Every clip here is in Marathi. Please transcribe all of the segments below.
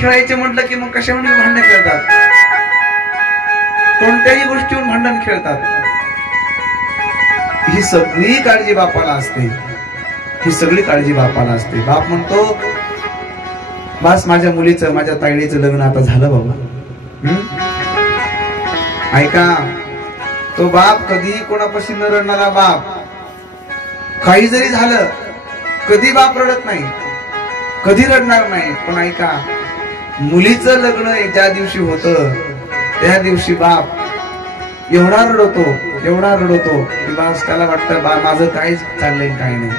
खेळायचे म्हटलं की मग कशावर भांडण खेळतात, कोणत्याही गोष्टीवर भांडण खेळतात. ही सगळी काळजी बापाला असते, ही सगळी काळजी बापाला असते. बाप म्हणतो बस माझ्या मुलीचं, माझ्या ताईडीचं लग्न आता झालं बाबा. ऐका, तो बाप कधी कोणापाशी न रडणारा बाप. काही जरी झालं कधी बाप रडत नाही, कधी रडणार नाही. पण ऐका, मुलीचं लग्न ज्या दिवशी होतं त्या दिवशी बाप एवढा रडतो, एवढा रडतो की बास त्याला वाटतं बा माझं काहीच चाललंय काही नाही.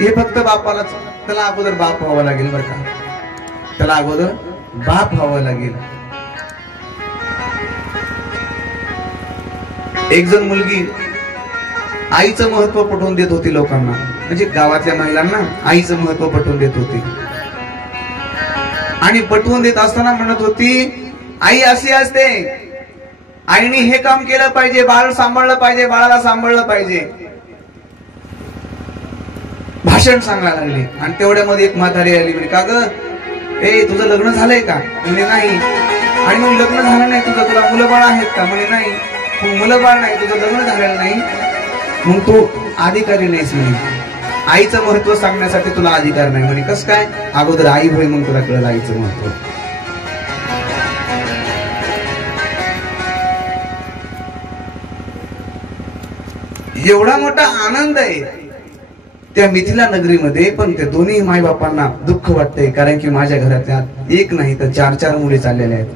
हे फक्त बापालाच, त्याला अगोदर बाप व्हावं लागेल बरं का, त्याला अगोदर बाप व्हावं लागेल. एक जण मुलगी आईचं महत्व पटवून देत होती लोकांना, म्हणजे गावातल्या महिलांना आईचं महत्व पटवून देत होती. आणि पटवून देत असताना म्हणत होती आई अशी असते, आईने हे काम केलं पाहिजे, बाळ सांभाळलं पाहिजे, बाळाला सांभाळलं पाहिजे. भाषण सांगायला लागले. आणि तेवढ्यामध्ये एक म्हातारी आली, म्हणे का ग, ए तुझं लग्न झालंय का? म्हणे नाही. आणि मग लग्न झालं नाही तुझं, तुला मुलं बाळ आहेत का? म्हणे नाही. मग मुलं बाळ नाही, तुझं लग्न झालेलं नाही, मग तू अधिकारी नाहीस. म्हणे आईचं महत्व सांगण्यासाठी तुला अधिकार नाही. म्हणे कस काय? अगोदर आई होय मग तुला कळलं आईचं महत्व. एवढा मोठा आनंद आहे त्या मिथिला नगरीमध्ये. पण त्या दोन्ही माय बापांना दुःख वाटतंय, कारण की माझ्या घरातल्या एक नाही तर 4-4 मुली चाललेल्या आहेत.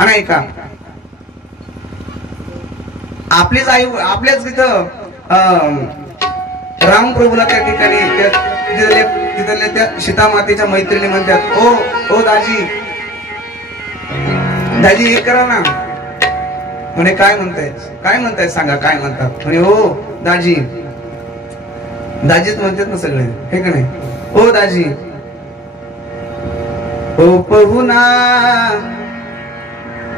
आणि ऐका, आपलीच आई, आपल्याच तिथं रामप्रभूला त्या ठिकाणी तिथल्या त्या सीतामातेच्या मैत्रिणी म्हणतात, ओ दाजी, दाजी हे करा ना. म्हणे काय म्हणताय, काय म्हणताय सांगा, काय म्हणतात? म्हणे हो दाजी, दाजीच म्हणतात ना सगळे, हे का नाही? ओ दाजी, ओ पहुना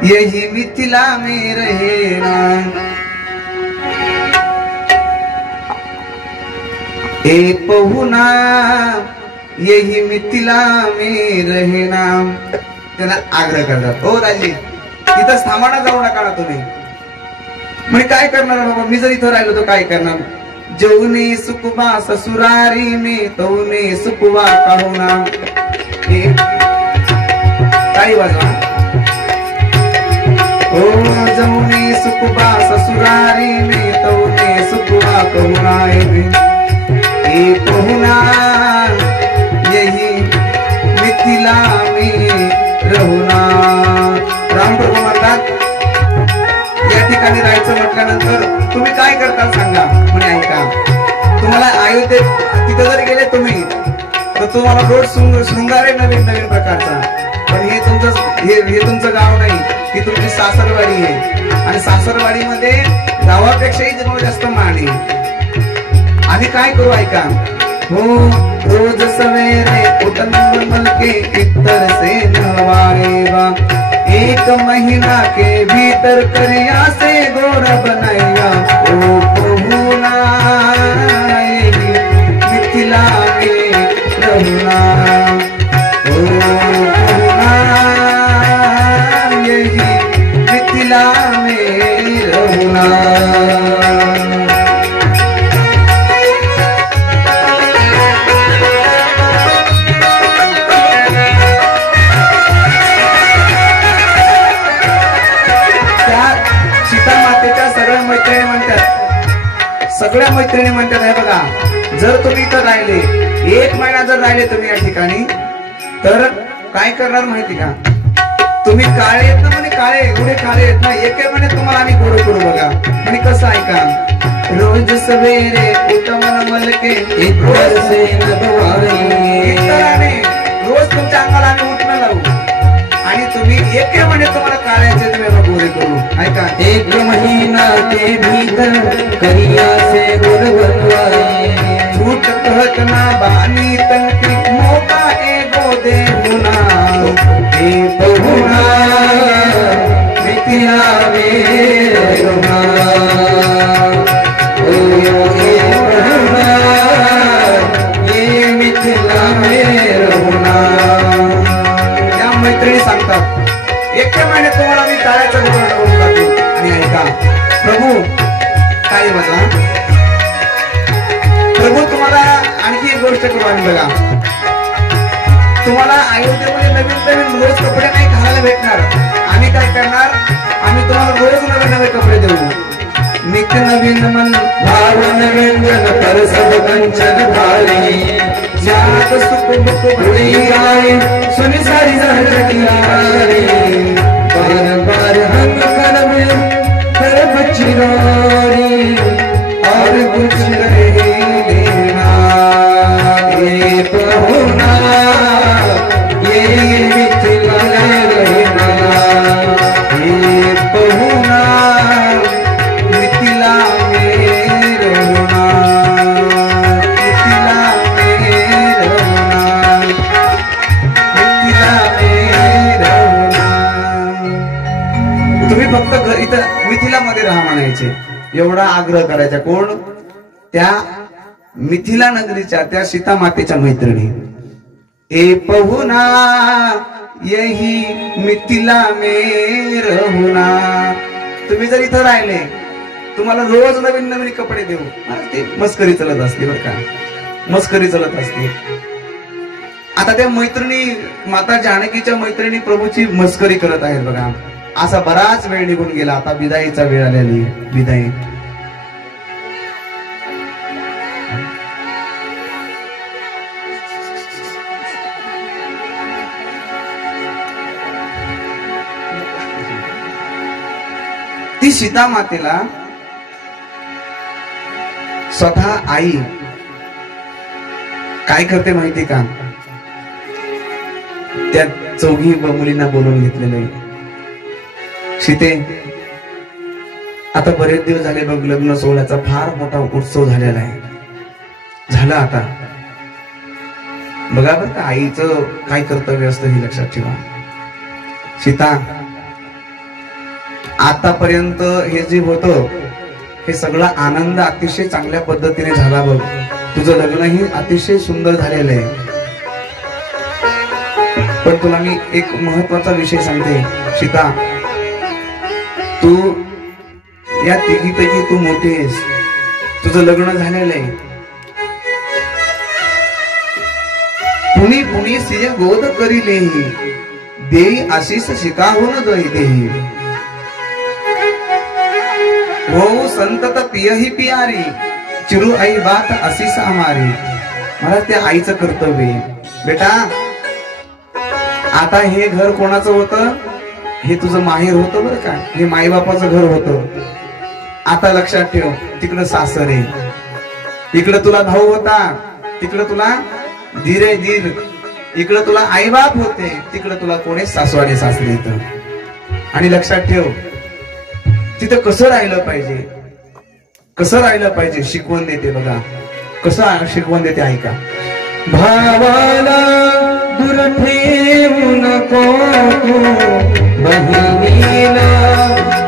यही मिथिला में रहेना, ए पहुना यही मिथिला में रहेना. त्याला आग्रह करतात, ओ दाजी इथं थांबाना, जाऊ नका ना तुम्ही. म्हणजे काय करणार बाबा, मी जर इथं राहिलो तर काय करणार? जौने सुकुबा ससुरारी में तौने सुकुबा काहुना. टाळी वाजवा. ओ जौने सुकुबा ससुरारी में तौने सुकुबा काहुना. ए पहुना यही मिथिला में रहुना. रामप्रभू म्हणतात या ठिकाणी राहायचं म्हटल्यानंतर तुम्ही काय करता सांगा. म्हणे ऐका, तुम्हाला अयोध्येत तिथं जर गेले तुम्ही तर तुम्हाला रोज शृंगार आहे नवीन नवीन प्रकारचा. पण हे तुमचं गाव नाही, ही तुमची सासरवाडी आहे. आणि सासरवाडीमध्ये गावापेक्षाही जवळ जास्त मान आहे. आणि काय करू ऐका, हो रोज सवेरे उठन के इतर से नहवाएगा, एक महीना के भीतर करिया से गोर बनाया. ओ पहुना मिथिला में रहना, ओ पहुना यही मिथिला में रहना. सगळ्या मैत्रिणी म्हणतात, हे बघा, जर तुम्ही इथं राहिले, 1 महिना जर राहिले तुम्ही या ठिकाणी, तर काय करणार माहिती का? तुम्ही काळे आहेत ना, म्हणे काळे, एवढे काळे आहेत ना, एके महिन्यात तुम्हाला आम्ही गोड करू बघा. म्हणजे कसं ऐका, रोज सवेरे उठवन मलके इतर से नहवाए, रोज तुमच्या अंगाला आम्ही उठणं लावू आणि तुम्ही एके महिने तुम्हाला काळ्याचे तुम्ही गोरे करू. ऐका, 1 महीना के भीतर करिया से गोर बनवाए, झूठ कहत ना बानी तंकी मौका एगो दे गुना. ए पहुना मिथिला में रहना, ओ ये पहुना ये मिथिला में मैत्रिणी सांगतात एका महिन्यात तुम्हाला मी टाळ्याचं धोरण करून टाकू. आणि ऐका प्रभू काय बघा, प्रभू तुम्हाला आणखी एक गोष्ट करू. आणि बघा तुम्हाला अयोध्येमध्ये नवीन नवीन रोज कपडे नाही घालायला भेटणार. आम्ही काय करणार, आम्ही तुम्हाला रोज नवीन नवे कपडे देऊ. नित्य नवीन मन भावन व्यंजन कर सब कंचन भारी, ज्यात सुख दुख भरी जाए सुनि सारी जहरतियारी, बार बार हम कर में कर बचिरारी, और कुछ नहीं लेना ये पहुना ये मिथिला रहना, ये पहुना मिथिला में रहना, मिथिला में रहना, मिथिला में रहना. तुम्ही फक्त इथं मिथिलामध्ये राहा म्हणायचे, एवढा आग्रह करायचा. कोण? त्या मिथिला नगरीच्या त्या सीता मातेच्या मैत्रिणी. ए पहुना यही मिथिला में रहना. तुम्ही जर इथं राहिले तुम्हाला रोज नवीन नवीन कपडे देऊ. ते मस्करी चलत असते बरं का, मस्करी चलत असते. आता त्या मैत्रिणी माता जानकीच्या मैत्रिणी प्रभूची मस्करी करत आहेत बघा. असा बराच वेळ निघून गेला. आता विदाईचा वेळ आलेली. विदाई ती सीता मातेला स्वतः आई काय करते माहिती का? त्या चौघी मुलींना बोलून घेतलेले. सीते आता बरेच दिवस झाले बघ, लग्न सोहळ्याचा फार मोठा उत्सव झालेला आहे. झाला आता बघा बरं का आईचं काय कर्तव्य असतं हे लक्षात ठेवा. सीता आतापर्यंत हे जे होतं हे सगळा आनंद अतिशय चांगल्या पद्धतीने झाला बघ. तुझं लग्नही अतिशय सुंदर झालेलं आहे. पण तुला मी एक महत्वाचा विषय सांगते सीता. तू या तिघीपैकी तू मोठी आहेस. तुझं लग्न झालेलं आहे. पुणी पुणी सिंह गोद करिलेही, देई आशीष शिकाहून देही, हो संतत पियही पियारी, चिरू आई बात आशीष हमारी. मला त्या आईचं कर्तव्य आहे. बेटा आता हे घर कोणाचं होतं? हे तुझं माहेर होतं बरं का. हे माईबापाचं घर होतं. आता लक्षात ठेव, तिकडं सासर आहे, इकडं तुला भाऊ होता, तिकडं तुला धीर आहे धीर, इकडं तुला आईबाप होते, तिकडं तुला कोणी सासवाडे सासरे येतं. आणि लक्षात ठेव तिथं कसं राहिलं पाहिजे, कसं राहिलं पाहिजे. शिकवण देते बघा, कसं शिकवण देते ऐका. भावाला दूर ठेवू नको तू, बहिणीला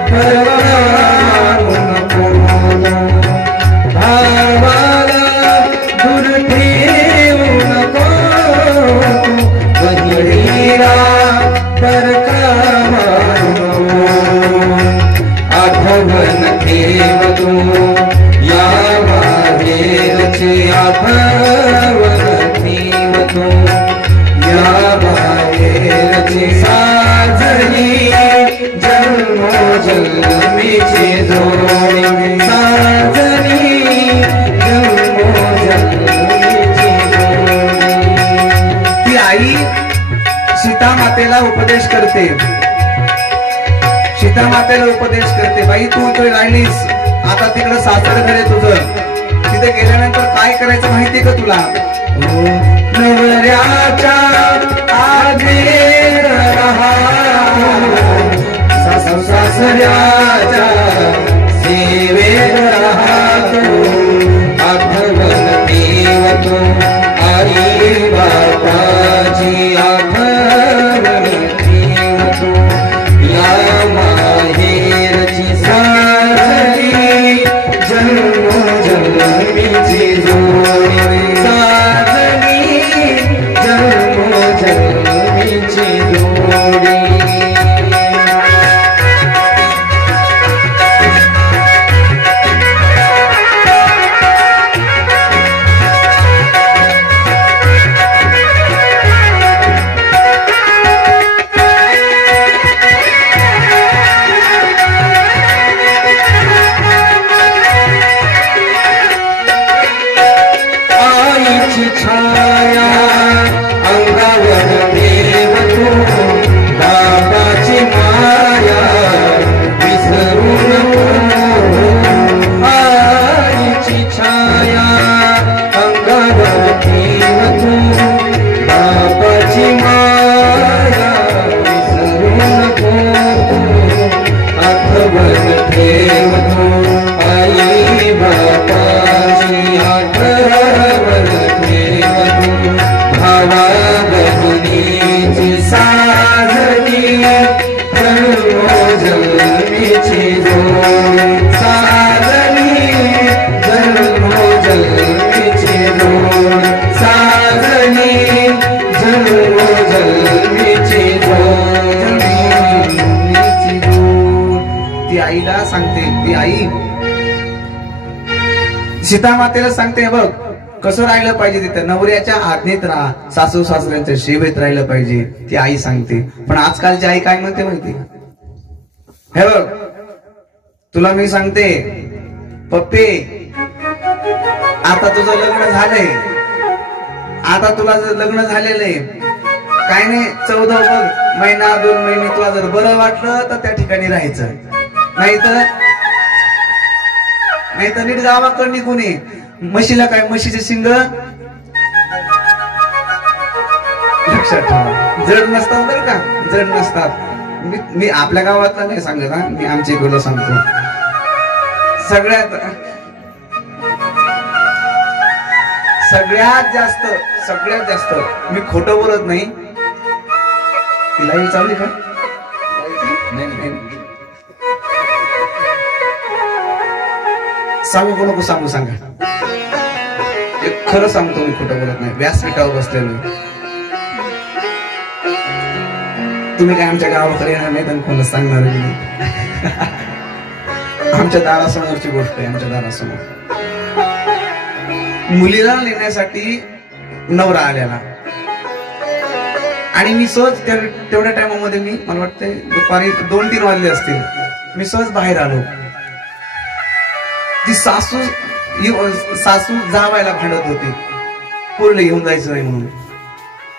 परवानू नको. भावाला दूर ठेवू नको तू, बहिणीला परवानू नको. आठवण ठेव तू या माहेरची, आठवण ठेव तू या माहेरची. साजरी जन्मोजन्मीची जोडी, साजरी जन्मोजन्मीची जोडी. ती आई सीता मातेला उपदेश करते. सीता मातेला उपदेश करते, बाई तू इथे राहिलीस, आता तिकडं सासर घर आहे तुझं. तिथे गेल्यानंतर काय करायचं माहितीये का तुला? नवऱ्याच्या आधीर रहा, सासू सासऱ्याच्या सेवेत रहा तू. आठवण ठेव तू आई बापाची, आठवण ठेव तू या माहेरची. साजरी जन्मोजन्मीची जोडी, साजरी जन्मोजन्मीची जोडी. जावा बहिणीची साजनी जन्मोजन्मीची जोड साजनी जन्मोजन्मीची जोड साजनी जन्मोजन्मीची जोड ती आईला सांगते, ती आई सीता मातेला सांगते, बघ कसं राहिलं पाहिजे तिथं, नवऱ्याच्या आज्ञेत राहा, सासू सासऱ्यांच्या सेवेत राहिलं पाहिजे, ती आई सांगते. पण आजकालची आई काय म्हणते माहिती, हे बघ तुला मी सांगते पप्पे, आता तुझं लग्न झालंय, आता तुला जर लग्न झालेलं आहे काय नाही, 14 बघ महिना 2 महिने तुला जर बरं वाटलं तर त्या ठिकाणी राहायचं, नाही तर नीट गावाकडे निघून ये. म्हशीला काय, म्हशीचे शिंग लक्षात ठेवा जड नसतात बरं का, जड नसतात. मी आपल्या गावातला नाही सांगत हा, मी आमच्या इकडलं सांगतो. सगळ्यात जास्त मी खोटं बोलत नाही. लाईव्ह चालली का? नाही सांगू नको, सांगा. खरं सांगतो, मी खोटं बोलत नाही. व्यासपीठावर बसलेलो, तुम्ही काय आमच्या गावाकडे येणार नाही तर कोणाला सांगणार नाही. आमच्या दारासमोरची गोष्ट आहे. आमच्या दारासमोर मुलीला नेण्यासाठी नवरा आलेला आणि मी सहज तेवढ्या टायमामध्ये मला वाटतं दुपारी 2-3 वाजले असतील, मी सहज बाहेर आलो. ती सासू जावायला भांडत होती, पूर्ण घेऊन जायचं नाही म्हणून.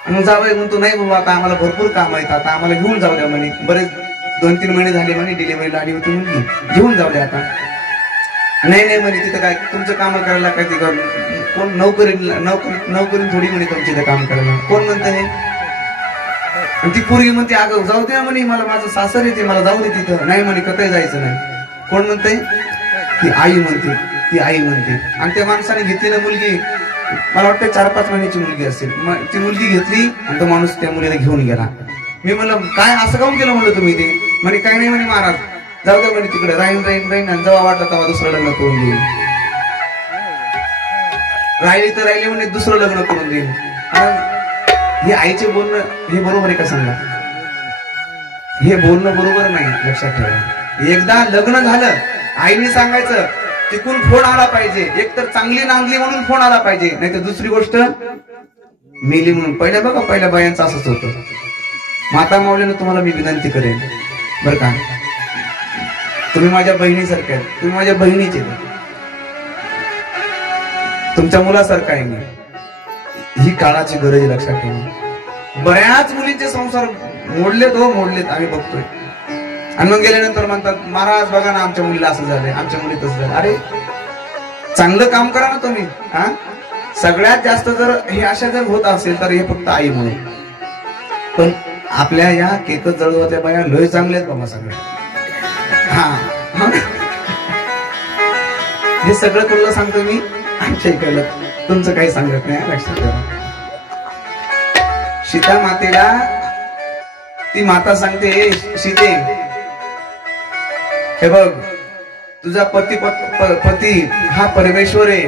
मग जावई म्हणतो, नाही बाबा आता आम्हाला भरपूर काम आहेत, आता आम्हाला घेऊन जाऊ द्या म्हणे, बरेच 2-3 महिने झाले म्हणे, डिलिव्हरीला आली होती मुलगी, घेऊन जाऊ द्या आता. नाही म्हणे, तिथं काय तुमचं काम करायला काय, ते कोण नोकरी थोडी म्हणे तुमच्या इथं काम करायला, कोण म्हणतं हे. आणि ती पोरगी म्हणते, अगं जाऊ द्या म्हणे, मला माझं सासर येते, मला जाऊ दे तिथं. नाही म्हणे, कतही जायचं नाही. कोण म्हणतंय? ती आई म्हणते. आणि त्या माणसाने घेतली ना मुलगी, मला वाटतं 4-5 महिन्याची मुलगी असेल, ती मुलगी घेतली आणि तो माणूस त्या मुलीला घेऊन गेला. मी म्हणलं, काय असं काऊन केलं म्हणलं तुम्ही ते? म्हणे काय नाही म्हणे महाराज, जाऊ द्या म्हणे तिकडे, राहीन आणि जेव्हा वाटलं तेव्हा दुसरं लग्न करून देईल. राहिली तर राहिली म्हणे, दुसरं लग्न करून देईल. हे आईचे बोलणं हे बरोबर आहे का सांगा? हे बोलणं बरोबर नाही, लक्षात ठेवा. एकदा लग्न झालं, आईने सांगायचं, तिकून फोन आला पाहिजे, एक तर चांगली नांदली म्हणून फोन आला पाहिजे, नाही तर दुसरी गोष्ट मेली म्हणून. पहिल्या बायांचं असंच होतं. माता माऊलीनं तुम्हाला मी विनंती करेन बरं का, तुम्ही माझ्या बहिणीसारख्या आहेत, तुम्ही माझ्या बहिणीचे, तुमच्या मुलासारखं आहे मी. ही काळाची गरज आहे, लक्षात ठेवा. बऱ्याच मुलींचे संसार मोडलेत आम्ही बघतोय. आणि मग गेल्यानंतर म्हणतात, महाराज बघा ना आमच्या मुलीला असं झालंय, आमच्या मुली तसं झालं. अरे चांगलं काम करा ना तुम्ही. सगळ्यात जास्त जर हे अशा जर होत असेल तर हे फक्त आईमुळे. पण आपल्या या केकच जळवत्या बाया लय चांगल्यात बाबा सगळ्या. हे सगळं तुला सांगतो मी आमच्या इकडलं, तुमचं काही सांगत नाही, लक्षात ठेवा. सीता मातेला ती माता सांगते, सीते हे बघ, तुझा पती हा परमेश्वर आहे,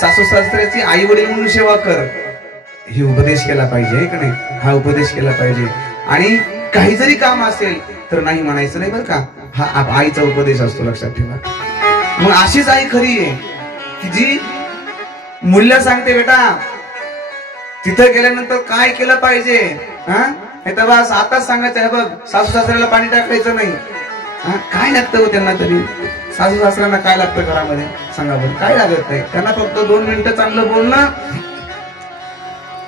सासू सासऱ्याची आई वडील म्हणून सेवा कर. हे उपदेश केला पाहिजे का नाही? हा उपदेश केला पाहिजे. आणि काही जरी काम असेल तर नाही म्हणायचं नाही बरं का, हा आईचा उपदेश असतो, लक्षात ठेवा. मग अशीच आई खरी आहे की जी मुलीला सांगते, बेटा तिथं गेल्यानंतर काय केलं पाहिजे, हे तर बस आताच सांगायचं आहे बघ, सासू सासऱ्याला पाणी टाकायचं नाही. काय लागतं त्यांना तरी, सासू सासऱ्यांना काय लागतं घरामध्ये सांगा बरं, काय लागत नाही त्यांना, फक्त 2 मिनिटं चांगलं बोलणं.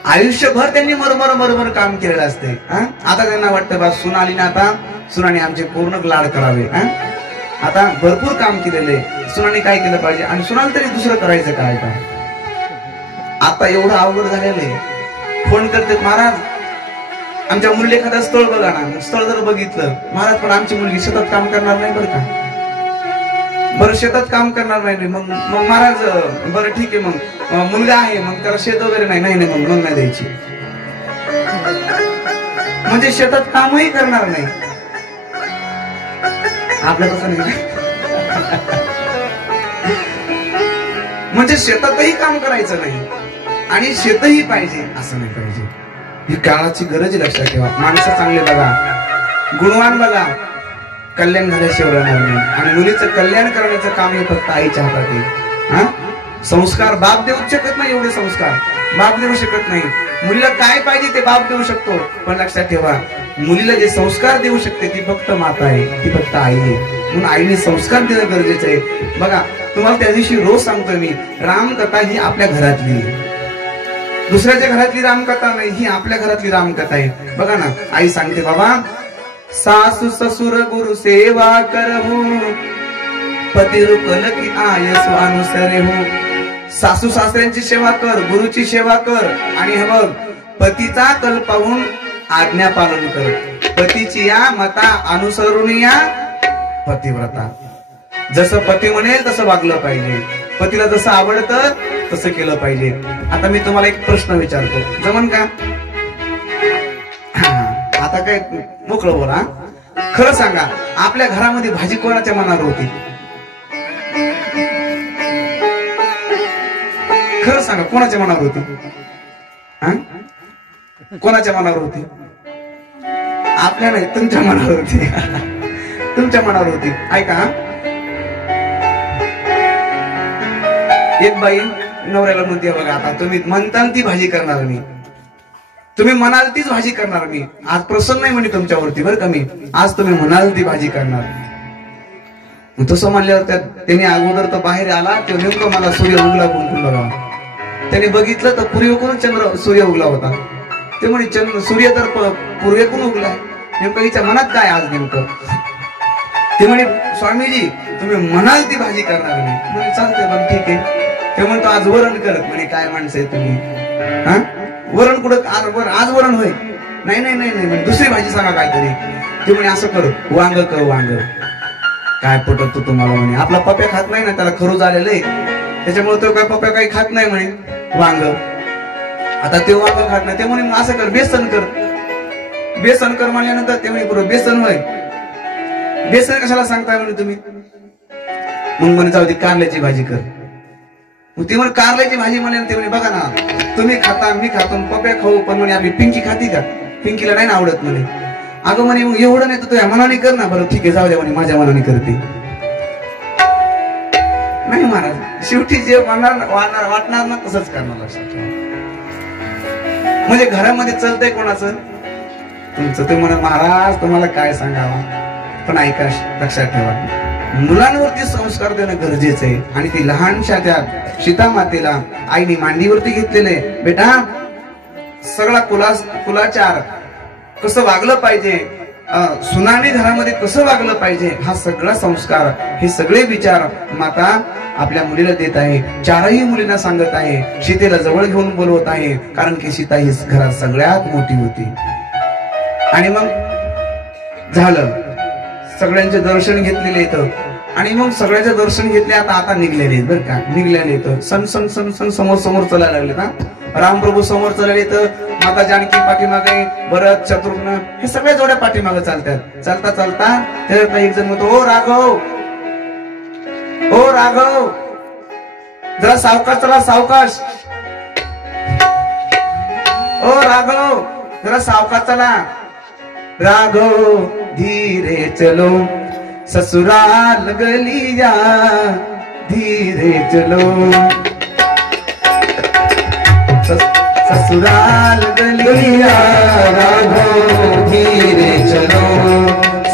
आयुष्यभर त्यांनी मरमर काम केलेलं असते. आता त्यांना वाटतं बा सून आली ना, आता सुनाने आमचे पूर्ण लाड करावे. आता भरपूर काम केलेले, सुनाने काय केलं पाहिजे, आणि सुनाला तरी दुसरं करायचं काय. आता एवढं अवघड झालेलं आहे. फोन करते, महाराज आमच्या मुलीला एखादं स्थळ बघा ना. स्थळ जर बघितलं, महाराज पण आमची मुलगी शेतात काम करणार नाही बरं का, बरं शेतात काम करणार नाही. मग महाराज बरं ठीक आहे, मग मुलगा आहे, मग त्याला शेत वगैरे नाही, मग नोंद नाही द्यायची. म्हणजे शेतात कामही करणार नाही. आपलं तसं नाही. म्हणजे शेतातही काम करायचं नाही आणि शेतही पाहिजे असं नाही पाहिजे. ही काळाची गरज लक्षात ठेवा. माणसं चांगले बघा, गुणवान बघा, कल्याण झाल्याशिवाय राहणार नाही. आणि मुलीचं कल्याण करण्याचं काम हे फक्त आईच्या हातात आहे. हा, संस्कार बाप देऊ शकत नाही. एवढे संस्कार बाप देऊ शकत नाही. मुलीला काय पाहिजे ते बाप देऊ शकतो, पण लक्षात ठेवा मुलीला जे संस्कार देऊ शकते ती फक्त माता आहे, ती फक्त आई आहे. म्हणून आईने संस्कार देणं गरजेचं आहे. बघा, तुम्हाला त्या दिवशी रोज सांगतोय मी, रामकथा ही आपल्या घरातली, दुसऱ्याच्या घरातली रामकथा नाही, ही आपल्या घरातली रामकथा आहे. बघा ना, आई सांगते, बाबा सासू ससुर गुरु सेवा करहू, पती रुकल की आय स्वानुसरे हो. सासू सासऱ्यांची सेवा कर, गुरुची सेवा कर, आणि हे बघ पतीचा कल पाहून आज्ञा पालन कर. पतीची या मता अनुसरून या पतिव्रता. जसं पती म्हणेल तसं वागलं पाहिजे, पतीला जसं आवडतं तसं केलं पाहिजे. आता मी तुम्हाला एक प्रश्न विचारतो, जमन का? आता काय मोकळं बोला. खरं सांगा, आपल्या घरामध्ये भाजी कोणाच्या मनावर होती? खरं सांगा, कोणाच्या मनावर होती? कोणाच्या मनावर होती? आपल्या नाही, तुमच्या मनावर होती. तुमच्या मनावर होती. ऐका, एक बाई नवऱ्याला म्हणते, बघा आता तुम्ही म्हणताल ती भाजी करणार मी, तुम्ही म्हणाल तीच भाजी करणार मी. आज प्रसन्न नाही म्हणे तुमच्यावरती, बरं का मी, आज तुम्ही म्हणाल ती भाजी करणार. तसं म्हणल्यावर त्याने अगोदर तर बाहेर आला, तो नेमकं मला सूर्य उगला कोण बघा. त्याने बघितलं तर पूर्वेकडून सूर्य उगला होता. ते म्हणे सूर्य तर पूर्वेकडून उगलाय, नेमकं हिच्या मनात काय आज नेमकं? ते म्हणे, स्वामीजी तुम्ही म्हणाल ती भाजी करणार मी. म्हणजे चालते, पण ठीक आहे. ते म्हणतो, आज वरण करत. म्हणे, काय माणसं आहे तुम्ही? हा, वरण कुठं? आज वरण होय? नाही नाही नाही नाही, म्हणजे दुसरी भाजी सांगा काहीतरी. ते म्हणे, असं कर, वांग कर, वांग. काय पटत तुम्हाला? म्हणे, आपला पप्या खात नाही ना, त्याला खरूज आलेलं आहे, त्याच्यामुळे तो काय पप्या काही खात नाही म्हणे वांग. आता ते वांग खात नाही, ते म्हणे मग असं कर, बेसन कर. बेसन कर म्हणल्यानंतर ते म्हणे, बरोबर बेसन होय? बेसन कशाला सांगताय म्हणे तुम्ही? मग म्हणे, जाऊ दे, कारल्याची भाजी कर. मग ते म्हणे, कारल्याची भाजी म्हणे. ते म्हणे, बघा ना, तुम्ही खाता, मी खातो, पप्या खाऊ, पण म्हणे आम्ही पिंकी खाती का? पिंकीला नाही ना आवडत म्हणे. अगं म्हणे, मग एवढं नाही तर तुझ्या मनाने कर ना. बरं ठीक आहे, जाऊ द्या म्हणे, माझ्या मनाने करते. नाही महाराज, शेवटी जे वाटणार ना तसंच करणार. लक्षात ठेवा. म्हणजे घरामध्ये चलतंय कोणाचं? तुमचं. ते म्हणा, महाराज तुम्हाला काय सांगावा, पण ऐका, लक्षात ठेवा, मुलांवरती संस्कार देणं गरजेचं आहे. आणि ती लहानशा त्या सीता मातेला आईने मांडीवरती घेतलेले, बेटा सगळा कुलाचार कसं वागलं पाहिजे, सुनाने घरामध्ये कसं वागलं पाहिजे, हा सगळा संस्कार, हे सगळे विचार माता आपल्या मुलीला देत आहे. चारही मुलींना सांगत आहे, सीतेला जवळ घेऊन बोलवत आहे, कारण की सीता ही घरात सगळ्यात मोठी होती. आणि मग झालं, सगळ्यांचे दर्शन घेतलेले येतं. आणि मग सगळ्याचे दर्शन घेतले, आता निघलेले बरं का, निघलेले येतं. सण सण सण सण समोर समोर चालायला लागले ना. रामप्रभू समोर चालले तर माता जानकी पाठीमागे, भरत शत्रुघ्न हे सगळ्या जोड्या पाठीमागे चालतात. चालता चालता त्याच्यात एक जण म्हणतो, ओ राघव, ओ राघव, जरा सावकाश चला, सावकाश. ओ राघव, जरा सावकाश चला. राघव धीरे चलो, ससुराल गलिया धीरे चलो. ससुराल गलिया राघव धीरे चलो,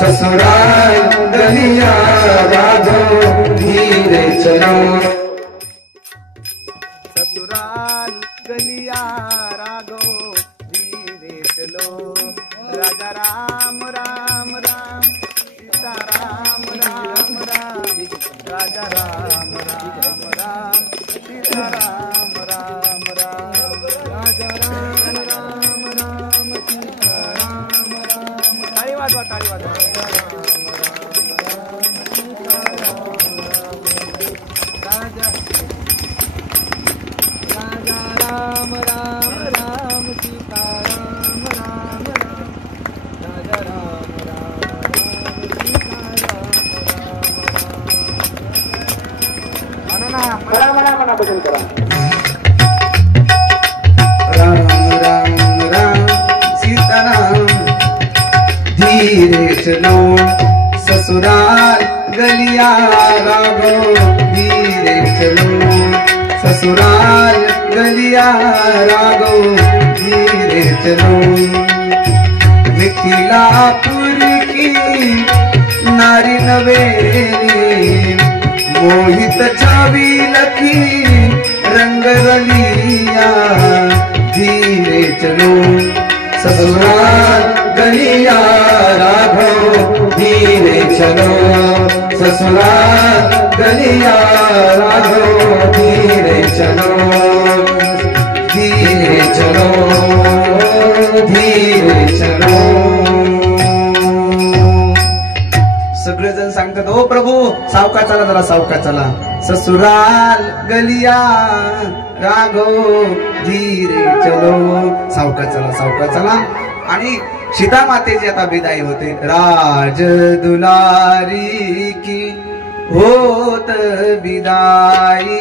ससुराल गलिया राघव धीरे चलो. ससुराल गलिया राघव धीरे चलो. राजा राम राम राम, सीता राम राम राम, राजा राम राम राम, सीता राम राम राम, राजा राम राम राम, सीता राम राम. टाळी वाजवा, टाळी वाजवा. राजा राम राम राम, सीता राम राम, चलो मिथिलापुर की नारी नवेली मोहित छावी लखी रंग रलिया धीरे चलो ससुराल गलिया राघव धीरे चलो ससुराल गलिया राघव धीरे चलो धीरे चलो धीरे चलो। सगळेजण सांगतात ओ प्रभू सावका चला जरा सावका चला ससुराल गलिया राघव धीरे चलो सावका चला। आणि सीता मातेची आता विदाई होते राज दुलारी की होत विदाई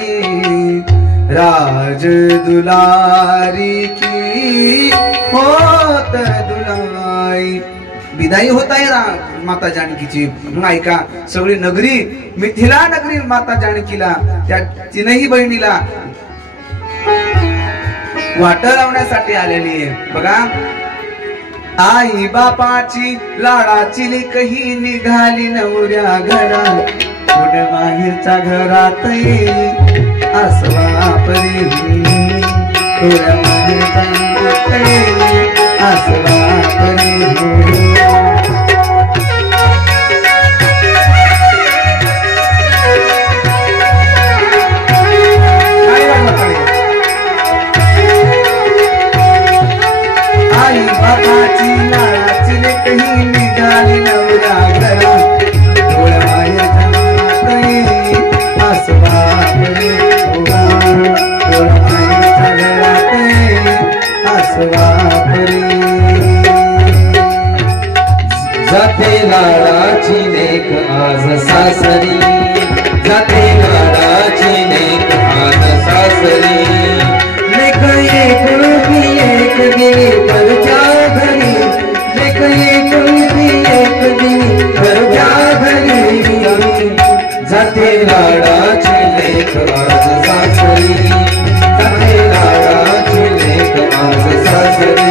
राज दुलारी की होत दुलाई विदाई होत आहे माता जानकीची। मग ऐका सगळी नगरी मिथिला नगरी माता जानकीला त्या तीनही बहिणीला वाट लावण्यासाठी आलेली आहे बघा। आई बापाची लाडाची लेकही निघाली नवऱ्या घरात पुढे माहेरच्या घरात आसवा परी थोड्या माहेरच्या आसवा परी आई बाबाची लाडाची लेकही निघाली नवऱ्या घरात थोड्या माहेरच्या घरात आसवा परी थोड्या माहेरच्या घरात आसवा परी जाते लाडाची लेक आज सासरी जाते लाडाची लेक आज सासरी लेक एकुलती एक दिली परच्या घरी लेक एकुलती एक दिली परच्या घरी जाते लाडाची लेक आज सासरी जाते लाडाची लेक आज सासरी।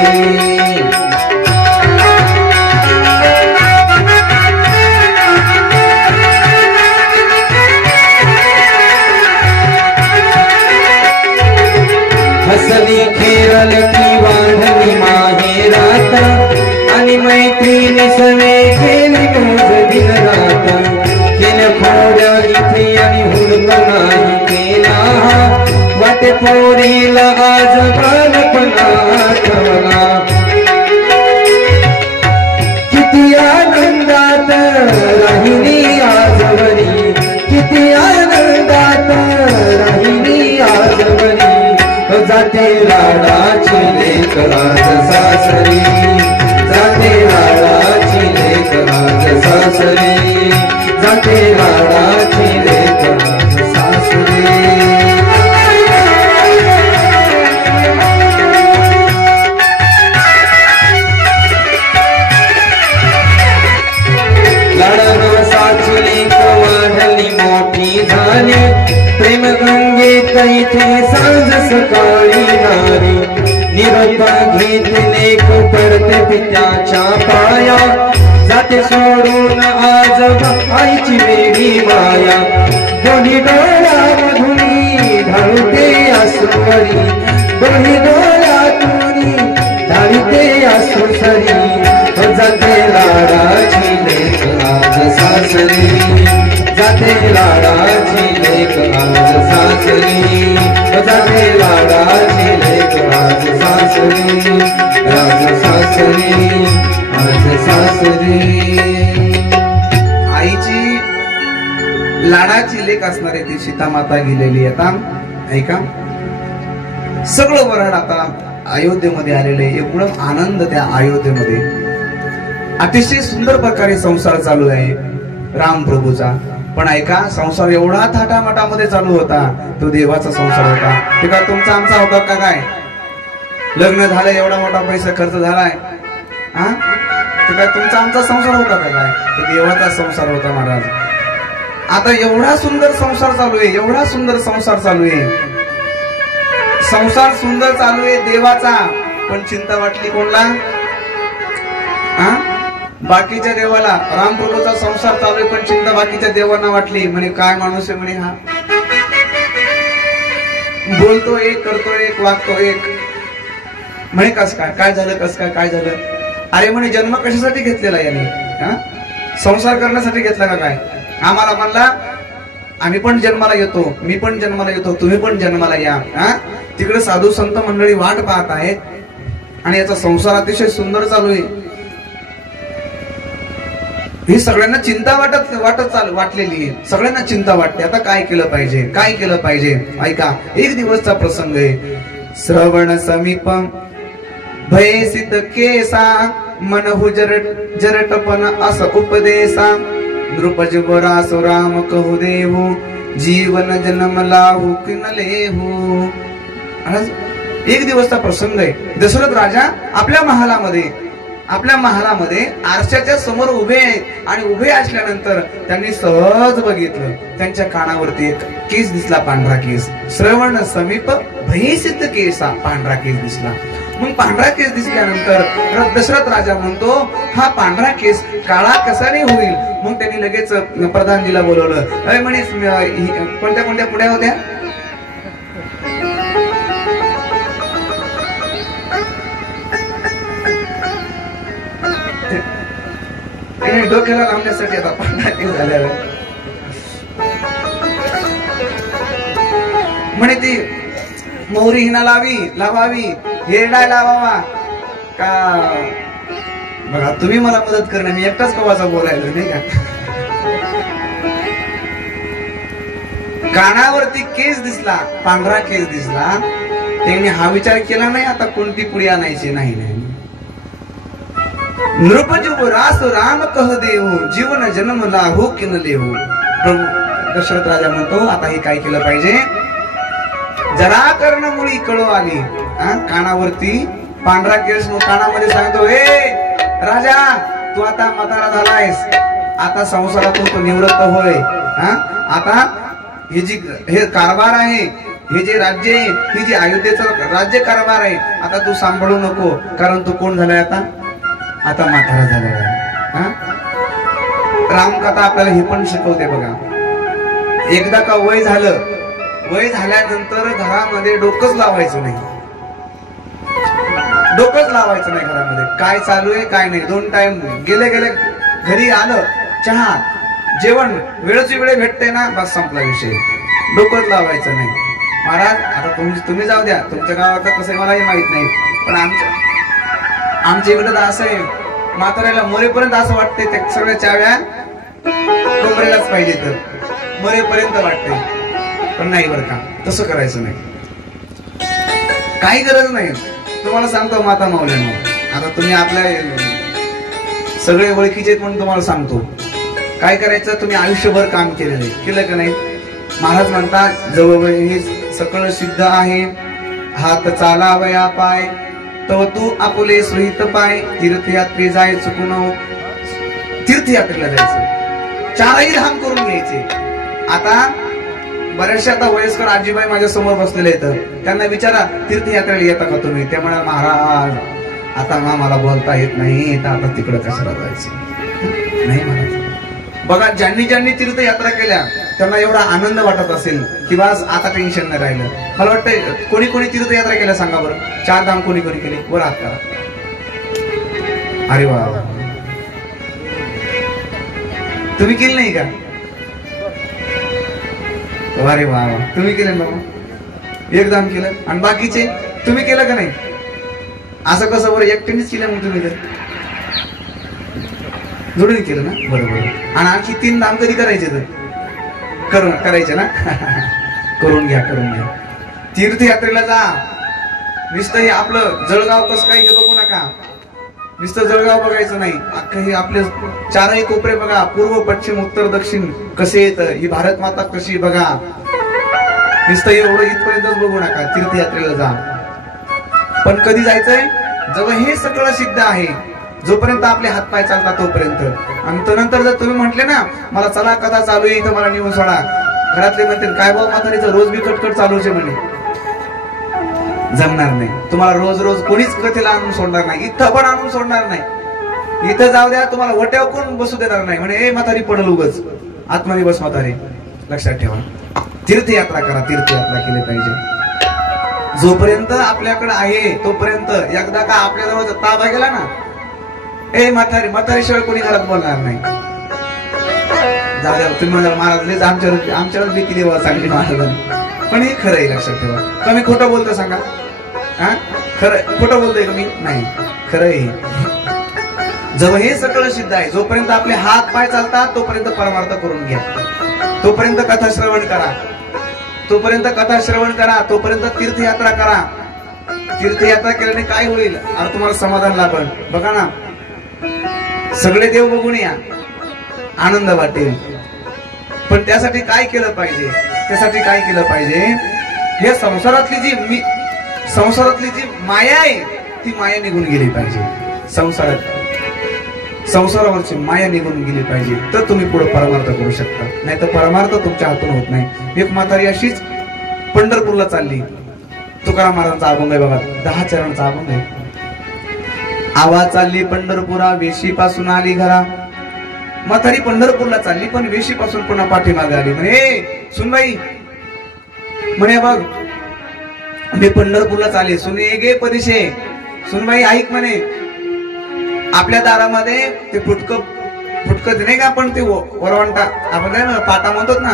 हसली खेळल की वाढली माहेरात आणि मैत्रिणी सवे केली मोज दिन रात केल्या फोड्या इथे आणि हुडक नाही केला वाटे पोरीला आज बालपणा आठवला किती आनंदात राहिली आजवरी किती आनंदात राहिली आजवरी जाते लाडाची लेक आज सासरी जाते लाडाची लेक आज सासरी जाते लाडाची लेक आज सासरी। लाडानं साचली वाढली मोठी झाली प्रेम गंगेत इथे सांज सकाळी नारी निरोप घेतले पडते पित्याच्या पाया जाते सोडून आज आईची वेगळी माया दोन्ही डोळ्यामधून ढाळते आसुसरी दोन्ही डोळ्यातून ढाळते आसुसरी जाते लाडाची लेक आज सासरी जाते लाडाची लेक आज सासरी जाते लाडाची लेक आज सासरी राज सासरी आज सासरी। आईची लाडाची लेक असणारी ती सीता माता गेलेली आता ऐका सगळं वराड आता अयोध्येमध्ये आलेले एकदम आनंद त्या अयोध्येमध्ये अतिशय सुंदर प्रकारे संसार चालू आहे राम प्रभूचा। पण ऐका संसार एवढा थाटामाटामध्ये चालू होता तो देवाचा संसार होता ते का तुमचा आमचा होता का काय लग्न झालं एवढा मोठा पैसा खर्च झालाय हा ते काय तुमचा आमचा संसार होता का काय तो देवाचा संसार होता महाराज। आता एवढा सुंदर संसार चालू आहे एवढा सुंदर संसार चालू आहे संसार सुंदर चालू आहे देवाचा पण चिंता वाटली कोणला? बाकीच्या देवाला. रामप्रभूचा संसार चालू आहे पण चिंता बाकीच्या देवांना वाटली. म्हणे काय माणूस आहे म्हणे हा, बोलतो एक, करतो एक, वागतो एक. म्हणे कस काय, काय झालं, कस काय, काय झालं? अरे म्हणे जन्म कशासाठी घेतलेला याने? संसार करण्यासाठी घेतला का काय? आम्हाला म्हणला आम्ही पण जन्माला येतो, मी पण जन्माला येतो, तुम्ही पण जन्माला या. तिकडे साधू संत मंडळी वाट पाहत आहेत आणि याचा संसार अतिशय सुंदर चालू आहे. ही सगळ्यांना चिंता वाटलेली आहे. सगळ्यांना चिंता वाटते. आता काय केलं पाहिजे, काय केलं पाहिजे? ऐका, एक दिवसचा प्रसंग आहे. श्रवण समीप भयसित केसा, मनहु जरटपन अस उपदेसा. नृपजबरा सुराम कहू देहू, जीवन जन्म लाहू कि न लेहू. एक दिवसचा प्रसंग आहे. दशरथ राजा आपल्या महालामध्ये आरशाच्या समोर उभे आहेत आणि उभे असल्यानंतर त्यांनी सहज बघितलं त्यांच्या कानावरती एक केस दिसला, पांढरा केस. श्रवण समीप भयसित केसा, पांढरा केस दिसला. मग पांढरा केस दिसल्यानंतर दशरथ राजा म्हणतो हा पांढरा केस काळा कसा नाही होईल? मग त्यांनी लगेच प्रधानजीला बोलवलं. म्हणे कोणत्या कोणत्या पुढ्या होत्या? डोक्याला लावण्यासाठी आता पांढरा केस झाल्यावर म्हणे ती मोहरी हिना लावावी, हेरडाय लावावा का? बघा तुम्ही मला मदत करणं, मी एकटाच कवाचा बोलायला नाही का? कानावरती केस दिसला, पांढरा केस दिसला. त्यांनी हा विचार केला नाही आता कोणती पुढी आणायची. नाही नाही, नृपजुब रास राम कह देऊ, जीवन जन्म लाहू कि न लेहू. दशरथ राजा म्हणतो आता हे काय केलं पाहिजे? जरा कर्ण मुळी कळो आली. कानावरती पांढरा केस, कानामध्ये सांगतो हे राजा तू आता म्हातारा झालायस, आता संसारातून तू निवृत्त होय. आता हे कारभार आहे, हे जे राज्य आहे, ही जे अयोध्येचं राज्य कारभार आहे, आता तू सांभाळू नको. कारण तू कोण झालाय आता म्हातारा झालेला आहे. रामकथा आपल्याला हे पण शिकवते बघा. एकदा का वय झाल्यानंतर घरामध्ये डोकंच लावायचं नाही. घरामध्ये काय चालू आहे काय नाही. 2 टाइम गेले घरी आलं, चहा जेवण वेळची वेळ भेटते ना, बस संपला विषय. डोकंच लावायचं नाही. महाराज आता तुम्ही जाऊ द्या, तुमच्या गावात कसं आहे मलाही माहित नाही, पण आमच्या इकडे तर असं आहे, म्हाताऱ्याला मरेपर्यंत असं वाटते त्या सगळ्या चाव्या कमरेलाच पाहिजे, तर मरेपर्यंत वाटते. पण नाही बरं का, तसं करायचं नाही. काही गरज नाही. तुम्हाला सांगतो माता माऊलींनो, आता तुम्ही आपल्या सगळे ओळखीचे म्हणून तुम्हाला सांगतो काय करायचं. तुम्ही आयुष्यभर काम केलं का नाही? महाराज म्हणतात जवळ हे सकळ सिद्ध आहे, हात चालावया पाय, तव तू आपुले सुहित पाय. तीर्थयात्रे जाय चुकून, तीर्थयात्रेला जायचं, 4ही धाम करून घ्यायचे. आता बऱ्याचशा आता वयस्कर आजीबाई माझ्या समोर बसलेले आहेत, त्यांना विचारा तीर्थयात्रेला येता का तुम्ही? ते म्हणा महाराज आता मला बोलता येत नाही, तर आता तिकडे कशाला जायचं? नाही महाराज. बघा ज्यांनी तीर्थयात्रा केल्या त्यांना एवढा आनंद वाटत असेल की बस आता टेन्शन नाही राहिलं. मला वाटतं कोणी तीर्थयात्रा केल्या सांगा बरं. 4 धाम कोणी केली? बरं हात करा. अरे वा, तुम्ही केली नाही का? अरे वा, तुम्ही केलं ना बाबा, 1 धाम केलं. आणि बाकीचे तुम्ही केलं का नाही? असं कसं बरं एकट्यानेच केलं मग तुम्ही? तर जोडून केलं ना, बरोबर. आणि आणखी 3 धाम कधी करायचे? तर करायचे ना. करून घ्या. तीर्थयात्रेला जा. नुसतं हे आपलं जळगाव कसं काही बघू नका. नुसतं जळगाव बघायचं नाही, अख्खं हे आपले 4ही कोपरे बघा, पूर्व पश्चिम उत्तर दक्षिण कसे येतं, ही भारत माता कशी बघा. नुसतं एवढं इथपर्यंतच बघू नका, तीर्थयात्रेला जा. पण कधी जायचंय? जेव्हा हे सगळं सिद्ध आहे, जोपर्यंत आपले हातपाय चालतात तोपर्यंत. आणि त्यानंतर जर तुम्ही म्हटले ना मला चला कथा चालू आहे इथं, मला नेऊन सोडा, घरातले म्हणतील काय भाऊ म्हातारीचं रोज बी कटकट चालूच आहे म्हणे. जमणार नाही. तुम्हाला रोज रोज कोणीच कथेला आणून सोडणार नाही, इथं पण आणून सोडणार नाही. इथं जाऊ द्या, तुम्हाला वट्यावर कोण बसू देणार नाही. म्हणे ए म्हातारी पडल उगच, आत्मानी बस म्हातारी. लक्षात ठेवा, तीर्थयात्रा करा, तीर्थयात्रा केली पाहिजे. जोपर्यंत आपल्याकडे आहे तोपर्यंत, एकदा का आपल्याजवळ ताबा गेला ना, ए म्हातारी, म्हातारी शिवाय कोणी घरात बोलणार नाही. जाऊ द्या, तुम्ही मला महाराज आमच्यावर भीती देवा चांगली महाराजांनी. पण हे खरं आहे, लक्षात ठेवा. कमी खोटं बोलतो सांगा, हा खरं खोटं बोलतोय का मी? नाही, खरं आहे. जेव्हा हे सगळं सिद्ध आहे, जोपर्यंत आपले हात पाय चालतात तोपर्यंत परमार्थ करून घ्या, तोपर्यंत कथा श्रवण करा, तोपर्यंत कथा श्रवण करा, तोपर्यंत तीर्थयात्रा करा. तीर्थयात्रा केल्याने काय होईल? अरे तुम्हाला समाधान लाभेल. बघा ना, सगळे देव बघून या, आनंद वाटेल. पण त्यासाठी काय केलं पाहिजे? त्यासाठी काय केलं पाहिजे? या संसारातली जी माया आहे ती माया निघून गेली पाहिजे. संसारावरची माया निघून गेली पाहिजे, तर तुम्ही पुढे परमार्थ करू शकता. नाही तर परमार्थ तुमच्या हातून होत नाही. एक म्हातारी अशीच पंढरपूरला चालली. तुकाराम महाराजांचा अभंग आहे बघा, 10 चरणांचा अभंग आहे. आवाज चालली पंढरपुरा, वेशी पासून आली घरा. म्हातारी पंढरपूरला चालली, पण वेशी पासून पुन्हा पाठीमागे आली. म्हणे सुनबाई, म्हणे बघ मी पंढरपूरला चालली. सुने गे परिशे, सुनबाई ऐक म्हणे, आपल्या दारामध्ये ते फुटक नाही का आपण, ते वरवंटा आपण काय ना पाटा म्हणतो ना.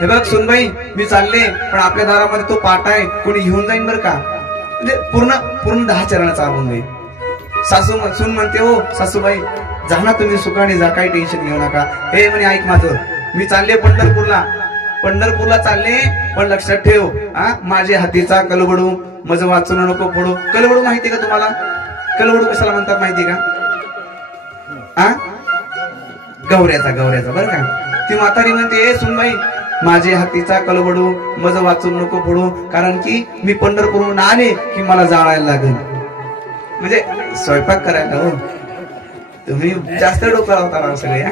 हे बघ सुनबाई, मी चालले, पण आपल्या दारामध्ये तो पाटा आहे, कोणी घेऊन जाईन बरं का. म्हणजे पूर्ण 10 चरणाचा अभंग आहे. सून म्हणते, हो सासूबाई जा ना तुम्ही सुखाने जा, काही टेन्शन घेऊ नका. हे म्हणे ऐक माझं, मी चालले पंढरपूरला चालले, पण लक्षात ठेव, माझे हातीचा कलबडू मज वाचून नको पडू. कलबडू माहिती का तुम्हाला? कलबडू कशाला म्हणतात माहिती का? गौऱ्याचा बरं का. ती म्हातारी म्हणते, सुनबाई माझे हातीचा कलबडू मज वाचून नको पडू, कारण की मी पंढरपूरहून आले की मला जाळायला लागेल. म्हणजे स्वयंपाक करायला. हो तुम्ही जास्त डोकं लावता सगळे.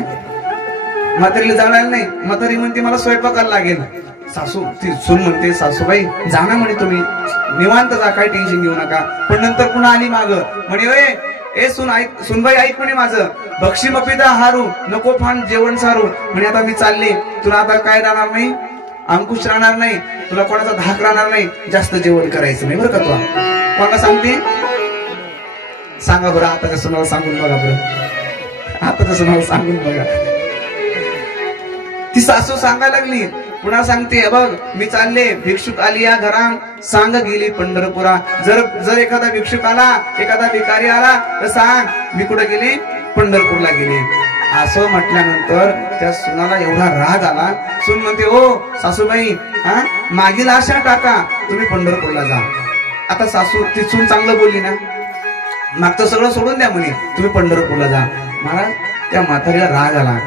म्हातारीला जाणायला नाही, म्हातारी म्हणते मला स्वयंपाकाला लागेल. ती सून म्हणते, सासूबाई जाणा म्हणे, तुम्ही निवांत जा, काही टेन्शन घेऊ नका. पण नंतर पुन्हा आली माग, म्हणे ए सुनबाई ऐक म्हणे माझं, बक्षी मपिता हारू नको फान जेवण सारू. म्हणे आता मी चालले, तुला आता काय राहणार नाही, अंकुश राहणार नाही, तुला कोणाचा धाक राहणार नाही, जास्त जेवण करायचं नाही बरं का. तुला कोणाला सांगते सांगा बरं, आता कसं मला सांगून बघा बरं, आता कसं मला सांगून बघा. ती सासू सांगायला लागली, पुन्हा सांगते, बघ मी चालले, भिक्षुक आली या घरा, सांग गेली पंढरपुरा. जर एखादा भिक्षुक आला, एखादा भिकारी आला तर सांग मी कुठे गेले, पंढरपूरला गेले. असं म्हटल्यानंतर त्या सुनाला एवढा राग आला. सून म्हणते, हो सासूबाई मागील आशा टाका, तुम्ही पंढरपूरला जा. आता सासू ती सून चांगलं बोलली ना, मागचं सगळं सोडून द्या म्हणे, तुम्ही पंढरपूरला जा. महाराज त्या म्हातारीला राग आला.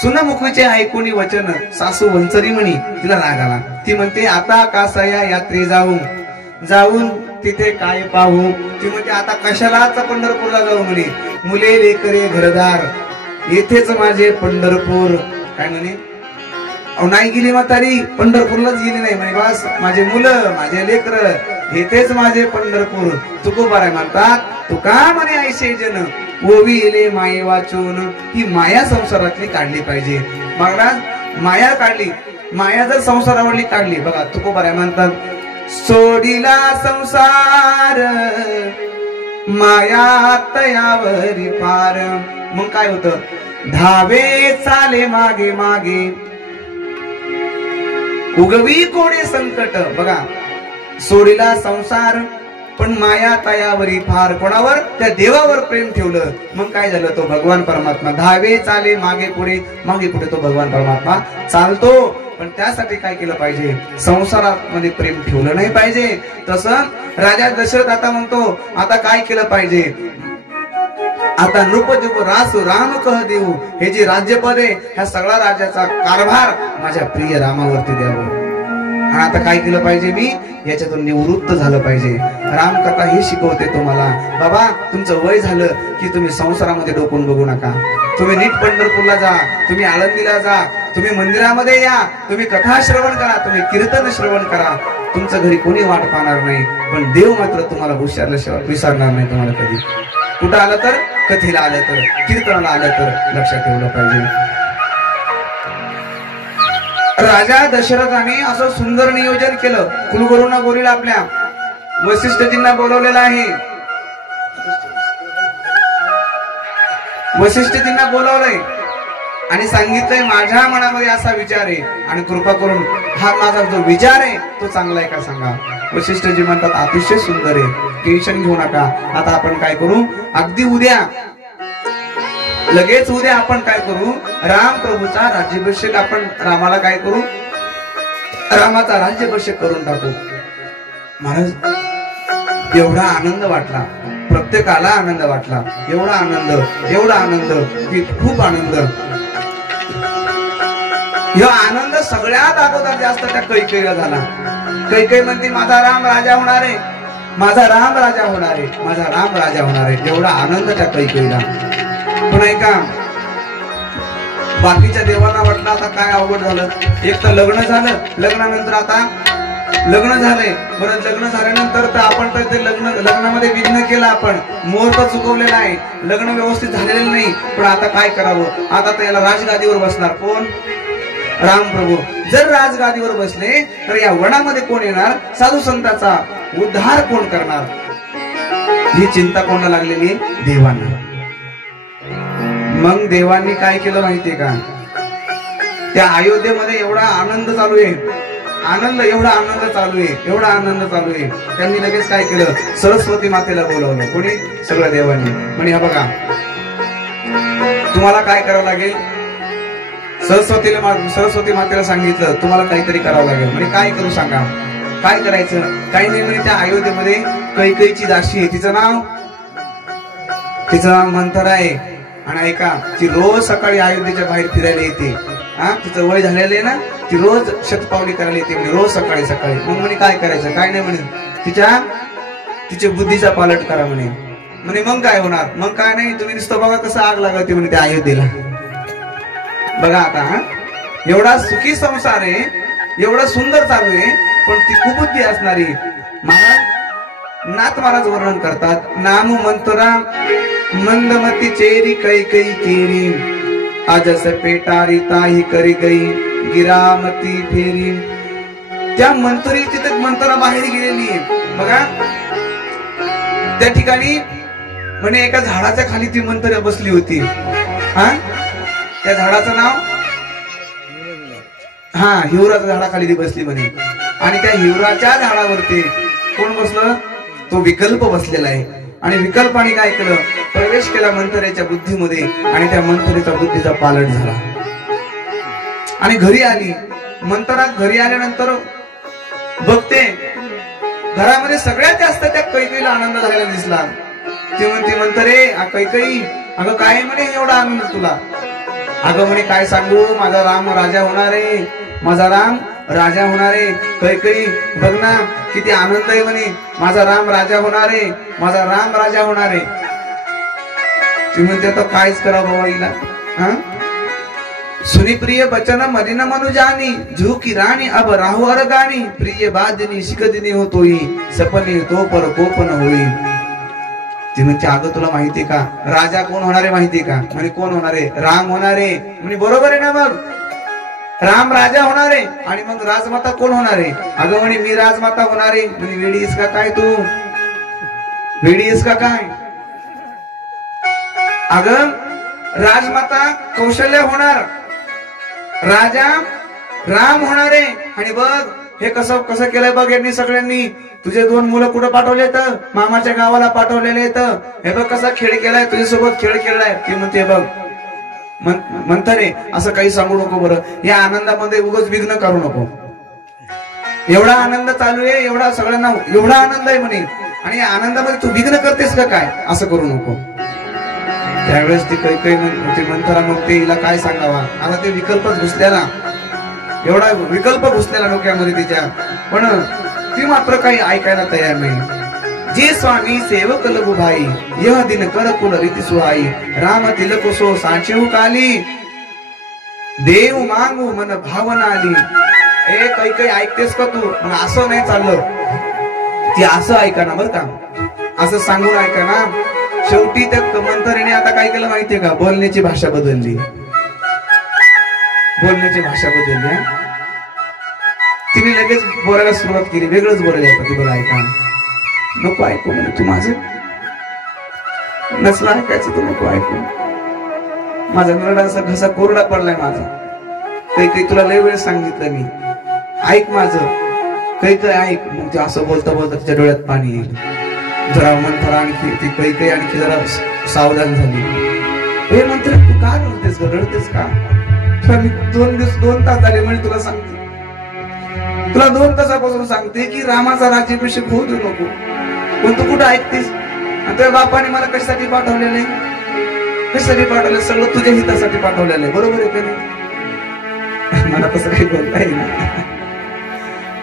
सुनमुखीचे ऐकून वचन सासू वंचरी म्हणी, तिला राग आला. ती म्हणते, आता कासया यात्रे जाऊन तिथे काय पाहू. ती म्हणते, आता कशालाच पंढरपूरला जाऊ म्हणे, मुले लेकरे घरदार येथेच माझे पंढरपूर. काय म्हणे, नाही गेली म्हातारी, पंढरपूरलाच गेली नाही म्हणे, बस माझे मुलं माझे लेकर येथेच माझे पंढरपूर. तुकोबाराय म्हणतात, तुका म्हणे ऐसे जन ओविले माये वाचून. ही माया संसारातली काढली पाहिजे. महाराज माया काढली, माया जर संसारावरली काढली, बघा तुकोबाराय म्हणतात, सोडिला संसार माया तयावरी पार. मग काय होतं, धावे चाले मागे मागे उगवी कोणे संकट. बघा सोडिला संसार, पण माया तयावरी फार. कोणावर? त्या देवावर प्रेम ठेवलं. मग काय झालं, तो भगवान परमात्मा धावे चाले मागे पुढे तो भगवान परमात्मा चालतो. पण त्यासाठी काय केलं पाहिजे, संसारामध्ये प्रेम ठेवलं नाही पाहिजे. तसं राजा दशरथ आता म्हणतो, आता काय केलं पाहिजे, आता नृपजुग रासू राम कह देऊ. हे जे राज्यपद आहे, ह्या सगळा राजाचा कारभार माझ्या प्रिय रामावरती द्यावं. आणि आता काय केलं पाहिजे, मी याच्यातून निवृत्त झालं पाहिजे. रामकथा हे शिकवते तुम्हाला, बाबा तुमचं वय झालं की तुम्ही संसारामध्ये डोकून बघू नका. तुम्ही नीट पंढरपूरला जा, तुम्ही आळंदीला जा, तुम्ही मंदिरामध्ये या, तुम्ही कथा श्रवण करा, तुम्ही कीर्तन श्रवण करा. तुमच्या घरी कोणी वाट पाहणार नाही, पण देव मात्र तुम्हाला विचारल्याशिवाय विसरणार नाही तुम्हाला कधी. कुठं आलं तर, कथेला आलं तर, कीर्तनाला आलं तर लक्षात ठेवलं पाहिजे. राजा दशरथाने असं सुंदर नियोजन केलं. कुलगुरूंना बोलीला आपल्या वसिष्ठजींना बोलवलेलं आहे. वसिष्ठजींना बोलवलंय आणि सांगितलंय माझ्या मनामध्ये असा विचार आहे आणि कृपा करून हा माझा जो विचार आहे तो चांगला आहे का सांगा. वसिष्ठजी म्हणतात अतिशय सुंदर आहे, टेन्शन घेऊ नका. आता आपण काय करू, अगदी उद्या लगेच उद्या आपण काय करू, राम प्रभूचा राज्याभिषेक आपण रामाला काय करू, रामाचा राज्याभिषेक करून टाकू. महाराज एवढा आनंद वाटला, प्रत्येकाला आनंद वाटला. एवढा आनंद की खूप आनंद. हा आनंद सगळ्यात अगोदर जास्त त्या कैकेयीला झाला. कैकेयी म्हणते माझा राम राजा होणार आहे, माझा राम राजा होणार आहे, माझा राम राजा होणार आहे. एवढा आनंद त्या कैकेयीला. पण ऐका, बाकीच्या देवांना वाटलं आता काय अवघड झालं. एक तर लग्न झालं, लग्नानंतर आता लग्न झालंय, बरं लग्न झाल्यानंतर तर आपण तर ते लग्नामध्ये विघ्न केलं, आपण मुहूर्त चुकवलेला आहे, लग्न व्यवस्थित झालेलं नाही. पण आता काय करावं, आता तर याला राजगादीवर बसणार कोण, रामप्रभू. जर राजगादीवर बसले तर या वनामध्ये कोण येणार, साधू संतांचा उद्धार कोण करणार, ही चिंता कोणाला लागलेली, देवांना. मग देवांनी काय केलं माहितीये का, त्या अयोध्येमध्ये एवढा आनंद चालू आहे, एवढा आनंद चालू आहे. त्यांनी लगेच काय केलं, सरस्वती मातेला बोलवलं. कोणी, सगळ्या देवांनी. म्हणे हा बघा तुम्हाला काय करावं लागेल, सरस्वती मातेला सांगितलं तुम्हाला काहीतरी करावं लागेल. म्हणजे काय करू सांगा, काय करायचं, काही नाही. म्हणजे त्या अयोध्येमध्ये कैकेयीची दासी आहे, तिचं नाव मंथरा आहे. आणि ऐका, ती रोज सकाळी अयोध्येच्या बाहेर फिरायला येते. तिचं वय झालेलं आहे ना, ती रोज शतपावली करायला येते म्हणजे रोज सकाळी. मग म्हणे काय करायचं, काय नाही म्हणे, तिच्या बुद्धीचा पालट करा म्हणे. मग काय होणार, मग काय नाही, तुम्ही नुसतं बघा कसं आग लागते म्हणे त्या अयोध्येला. बघा आता एवढा सुखी संसार आहे, एवढा सुंदर चालू आहे, पण ती कुबुद्धी असणारी नाथ महाराज वर्णन करतात. नाम मंतरा मंदमती चेरी कैकेयी केरी, आजस पेटारी ताही करी गई गिरामती फेरी. त्या मंतरी तिथे मंतरा बाहेर गेलेली आहे. बघा त्या ठिकाणी म्हणे एका झाडाच्या खाली ती मंतरा बसली होती. त्या झाडाचं नाव हिवराच्या झाडाखाली ती बसली म्हणे. आणि त्या हिवराच्या झाडावरती कोण बसलं, तो विकल्प बसलेला आहे. आणि विकल्पाने काय केलं, प्रवेश केला मंथरेच्या बुद्धीमध्ये आणि त्या मंथरेच्या बुद्धीचा पालट झाला. आणि घरी आली मंथरा. घरी आल्यानंतर बघते घरामध्ये सगळ्यात जास्त त्या कैकेयीला आनंद झालेला दिसला. ती म्हणते मंथरे कैकेयी, अगं काय म्हणे एवढा आनंद तुला. अगं म्हणे काय सांगू, माझा राम राजा होणार आहे, माझा राम राजा होणार आहे. कैकेयी बघ ना किती आनंद आहे म्हणे, माझा राम राजा होणार आहे, माझा राम राजा होणार आहे. ती म्हणते तर कायच करा बाबा हिला. सुनी प्रिय बचन मलिन मनुजानी, झुकी राणी अब राहू अरगानी, प्रिय बादिनी शिकदिनी होतोई, सपने तो पर कोपन होई. ती म्हणते अगं तुला माहितीये का राजा कोण होणार आहे माहितीये का. म्हणे कोण होणार आहे, राम होणार आहे. म्हणजे बरोबर आहे ना, मग राम राजा होणार आहे आणि मग राजमाता कोण होणार आहे. अगं म्हणे मी राजमाता होणार आहे. म्हणजे वेडी आहेस का काय, तू वेडी आहेस का काय. अगं राजमाता कौशल्य होणार, राजा राम होणार आहे. आणि बघ हे कसं केलंय बघ यांनी सगळ्यांनी. तुझे 2 मुलं कुठं पाठवले तर मामाच्या गावाला पाठवलेले आहेत. हे बघ कसा खेळ केलाय, तुझ्यासोबत खेळ केलाय. ती म्हणते बघ मंथरे असं काही सांगू नको बरं, या आनंदामध्ये उगाच विघ्न करू नको. एवढा आनंद चालू आहे, एवढा सगळ्यांना एवढा आनंद आहे म्हणे, आणि या आनंदामध्ये तू विघ्न करतेस का काय, असं करू नको. त्यावेळेस ती कैकेयी मंथरा म्हणते हिला काय सांगावा. आता ते विकल्पच घुसलेला, एवढा विकल्प घुसलेला डोक्यामध्ये तिच्या. पण ती मात्र काही ऐकायला तयार नाही. जे स्वामी सेवक लगु भाई, यह दिन कर कुल रीति सुहाई, राम तिलक सो साचेहु काली, देव मांगू मन भावना आली. काही काही ऐकतेस का तू? मग असं नाही चाललं, ती असं ऐका ना बरं का, असं सांगून ऐका ना. शेवटी त्या मंथरेने आता काय केलं माहितीये का? बोलण्याची भाषा बदलली, बोलण्याची भाषा बदलली. तिने लगेच बोलायला सुरुवात केली, वेगळंच बोलायला येतं. ती बघा ऐका, नको ऐकू म्हणे तू माझं, नसलं ऐकायचं तू नको ऐकू. माझा नरडाचा घसा कोरडा पडलाय माझा. काही तुला लय वेळ सांगितलं मी, ऐक माझं, काही ऐक. मग ते असं बोलता बोलता तिच्या डोळ्यात पाणी येईल. जरा मंथरा आणखी ती काही आणखी जरा सावधान झाली. हे मंत्र तू का रडतेस, रडतेस का? मी 2 तास झाले म्हणजे तुला सांगते, तुला 2 तासापासून सांगते की रामाचा राज्याभिषेक होऊ देऊ नको. पण तू कुठं ऐकतेस? तुझ्या बापाने मला कशासाठी पाठवलेलं आहे? कशासाठी पाठवलं? सगळं तुझ्या हितासाठी पाठवलेलं आहे, बरोबर आहे का नाही? मला तसं काही बोलता येईल,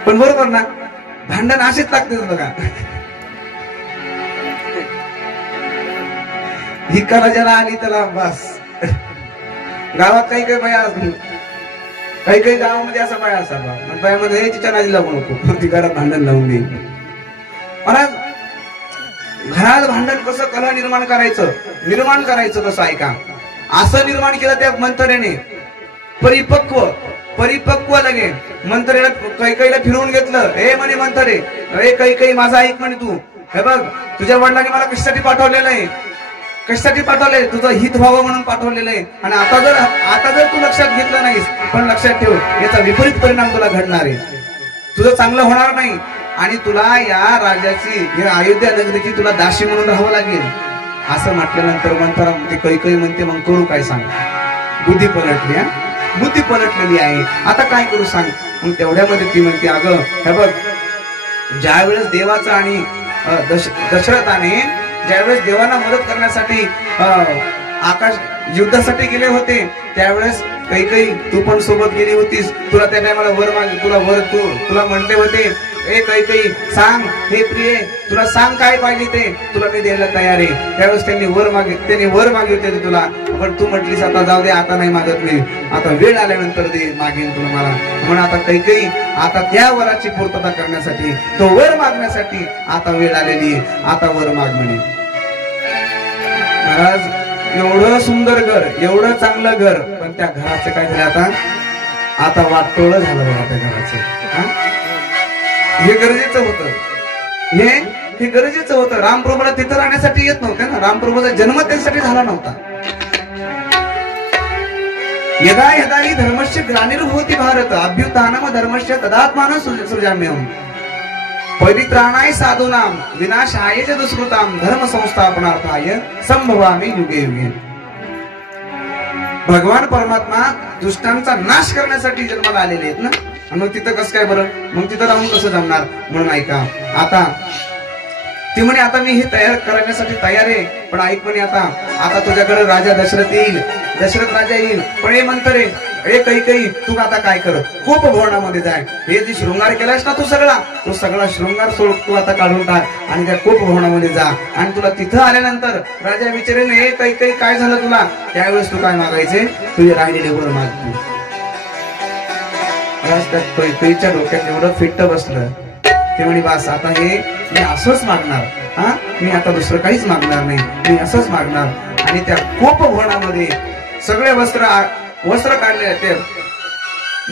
पण बरोबर ना. भांडण असेच लागते बघा. ही कला ज्याला आली त्याला बस. गावात काही बाया, काही गावामध्ये असा बाया असा बायामध्ये तिच्या नादी लागू नको, ती घरात भांडण लावून देईल. महाराज घरात भांडण कसं कला निर्माण करायचं कसं ऐका. असं निर्माण केलं त्या मंथरेने. परिपक्व लगे मंथरेला कैकेयीला फिरवून घेतलं. हे म्हणे मंथरे, अरे कैकेयी माझा ऐक म्हणे, तू हे बघ तुझ्या वडिलांनी मला कशासाठी पाठवलेलं आहे, कशासाठी पाठवलंय? तुझं हित व्हावं म्हणून पाठवलेलं आहे. आणि आता जर तू लक्षात घेतलं नाहीस, पण लक्षात ठेव याचा विपरीत परिणाम तुला घडणार आहे, तुझं चांगलं होणार नाही. आणि तुला या राजाची, या अयोध्या नगरीची तुला दासी म्हणून राहावं लागेल. असं म्हटल्यानंतर मंथरा ते कैकेयी म्हणते, मग करू काय सांग? बुद्धी पलटली, बुद्धी पलटलेली आहे, आता काय करू सांग? मग तेवढ्यामध्ये ती म्हणते, अगं हे बघ, ज्या वेळेस देवाचं आणि दशरथाने ज्यावेळेस देवांना मदत करण्यासाठी आकाश युद्धासाठी गेले होते, त्यावेळेस कैकेयी तू पण सोबत गेली होतीस. तुला त्या टायमाला वर मागे, तुला म्हणते होते, ए कैकेयी सांग, हे प्रिय तुला सांग काय पाहिजे ते, तुला मी द्यायला तयार आहे. त्यावेळेस त्यांनी वर मागितले होते तुला, पण तू म्हटलीस आता जाऊ दे, आता नाही मागत मी, आता वेळ आल्यानंतर दे, मागेन तुला मला. म्हणून आता कैकेयी आता त्या वराची पूर्तता करण्यासाठी, तो वर मागण्यासाठी आता वेळ आलेली, आता वर माग म्हणे. महाराज एवढं सुंदर घर, एवढं चांगलं घर, पण त्या घराचं काय झालं आता वाटोळं झालं बघा त्या घराचं. हे गरजेचं होतं, हे गरजेचं होतं. रामप्रभूला तिथं राहण्यासाठी येत नव्हते ना, रामप्रभूचा जन्म त्यासाठी झाला नव्हता. यदा यदा हि धर्मस्य ग्लानिर्भवति भारत अभ्युत्थानम धर्मस्य तदात्मानं सृजाम्यहम् परित्राणाय साधूनाम विनाशाय च दुष्कृताम धर्म संस्थापनार्थाय संभवामि युगे युगे. भगवान परमात्मा दुष्टांचा नाश करण्यासाठी जन्माला आलेले आहेत ना. मग तिथं कसं काय बरं, मग तिथं राहून कसं जमणार? म्हणून ऐका, आता ती म्हणे आता मी हे तयार करण्यासाठी तयार आहे, पण ऐक म्हणे आता तुझ्याकडे राजा दशरथ येईल, दशरथ राजा येईल. पण हे मंथरे, हे कैकेयी तू आता काय कर, खूप भवनामध्ये जाय, हे जे शृंगार केलायस ना तो सगळा शृंगार सोड, तू आता काढून टाक आणि त्या खूप भवनामध्ये जा. आणि तुला तिथं आल्यानंतर राजा विचारेल, हे कैकेयी काय झालं तुला? त्यावेळेस तू काय मागायचे? तुझे राहिलेले वर माग. तू कैकेयीच्या डोक्यात एवढं फिट्ट बसलं, ते म्हणे बास आता हे मी असंच मागणार, मी आता दुसरं काहीच मागणार नाही, मी असंच मागणार. आणि त्या कोप भवनामध्ये सगळे वस्त्र काढले, ते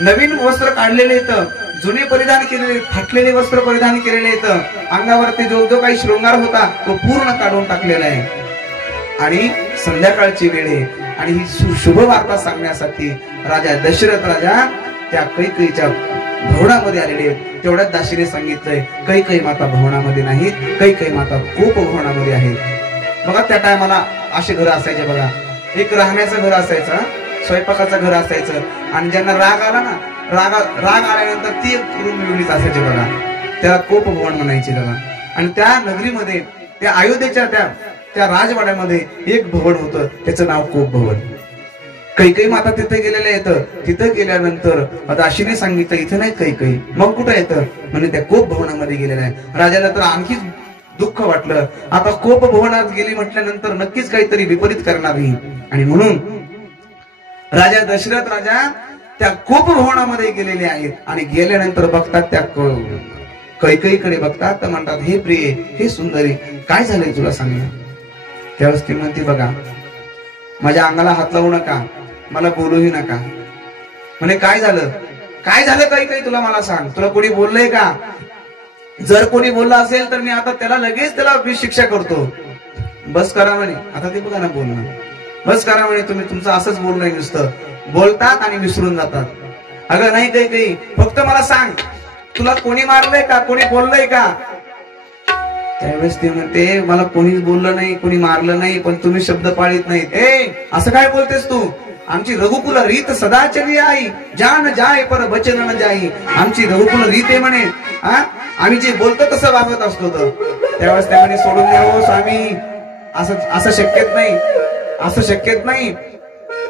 नवीन वस्त्र काढलेले येतं, जुने परिधान केलेले, फाटलेले वस्त्र परिधान केलेले येतं, अंगावरती जो काही शृंगार होता तो पूर्ण काढून टाकलेला आहे. आणि संध्याकाळची वेळ आहे आणि ही शुभ वार्ता सांगण्यासाठी राजा दशरथ राजा त्या कैकेयीच्या भवनामध्ये आलेले. तेवढ्याच दासीने सांगितलंय, कैकेयी माता भवनामध्ये नाही, कैकेयी माता कोप भवनामध्ये आहेत. बघा त्या टायमाला असे घर असायचे बघा, एक राहण्याचं घर असायचं, स्वयंपाकाचं घर असायचं, आणि ज्यांना राग आला ना, राग आल्यानंतर ती एक रूम वेगळीच असायची बघा, त्याला कोप भवन म्हणायचे बघा. आणि त्या नगरीमध्ये, त्या अयोध्येच्या त्या राजवाड्यामध्ये एक भवन होतं, त्याचं नाव कोप भवन. कैकेयी माता तिथे गेलेल्या येतं. तिथे गेल्यानंतर दासीने सांगितलं इथे नाही कैकेयी, मग कुठं येतं? म्हणजे त्या कोप भवनामध्ये गेलेलं आहे. राजाला तर आणखीच दुःख वाटलं, आता कोप भवनात गेली म्हटल्यानंतर नक्कीच काहीतरी विपरीत करणार नाही. आणि म्हणून राजा दशरथ राजा त्या गोपभवनामध्ये गेलेले आहेत आणि गेल्यानंतर बघतात त्या कैकेयीकडे बघतात तर म्हणतात, हे प्रिय, हे सुंदरी, काय झालंय तुला सांग. त्यावेळेस ती म्हणते, बघा, माझ्या अंगाला हात लावू नका, मला बोलूही नका. म्हणे काय झालं, काय झालं कैकेयी, तुला मला सांग, तुला कोणी बोललंय का? जर कोणी बोललं असेल तर मी आता त्याला लगेच त्याला शिक्षा करतो. बस करा म्हणे. आता ते बघा ना बोलणं, बस करा म्हणे, तुम्ही तुमचं असंच बोलणं नुसतं बोलतात आणि विसरून जातात. अगं नाही कैकेयी, फक्त मला सांग, तुला कोणी मारलंय का, कोणी बोललंय का? त्यावेळेस ते म्हणते, मला कोणीच बोललं नाही, कोणी मारलं नाही, पण तुम्ही शब्द पाळीत नाहीत. ए, असं काय बोलतेस तू? आमची रघुकुल रीत सदा चली आई, जान जाय पर बचन न जाई. आमची रघुकुल रीत आहे म्हणे, आम्ही जे बोलतो तसं वागत असतो. तर त्यावेळेस त्यामध्ये सोडून द्या हो स्वामी, असं शक्यच नाही, असं शक्यच नाही.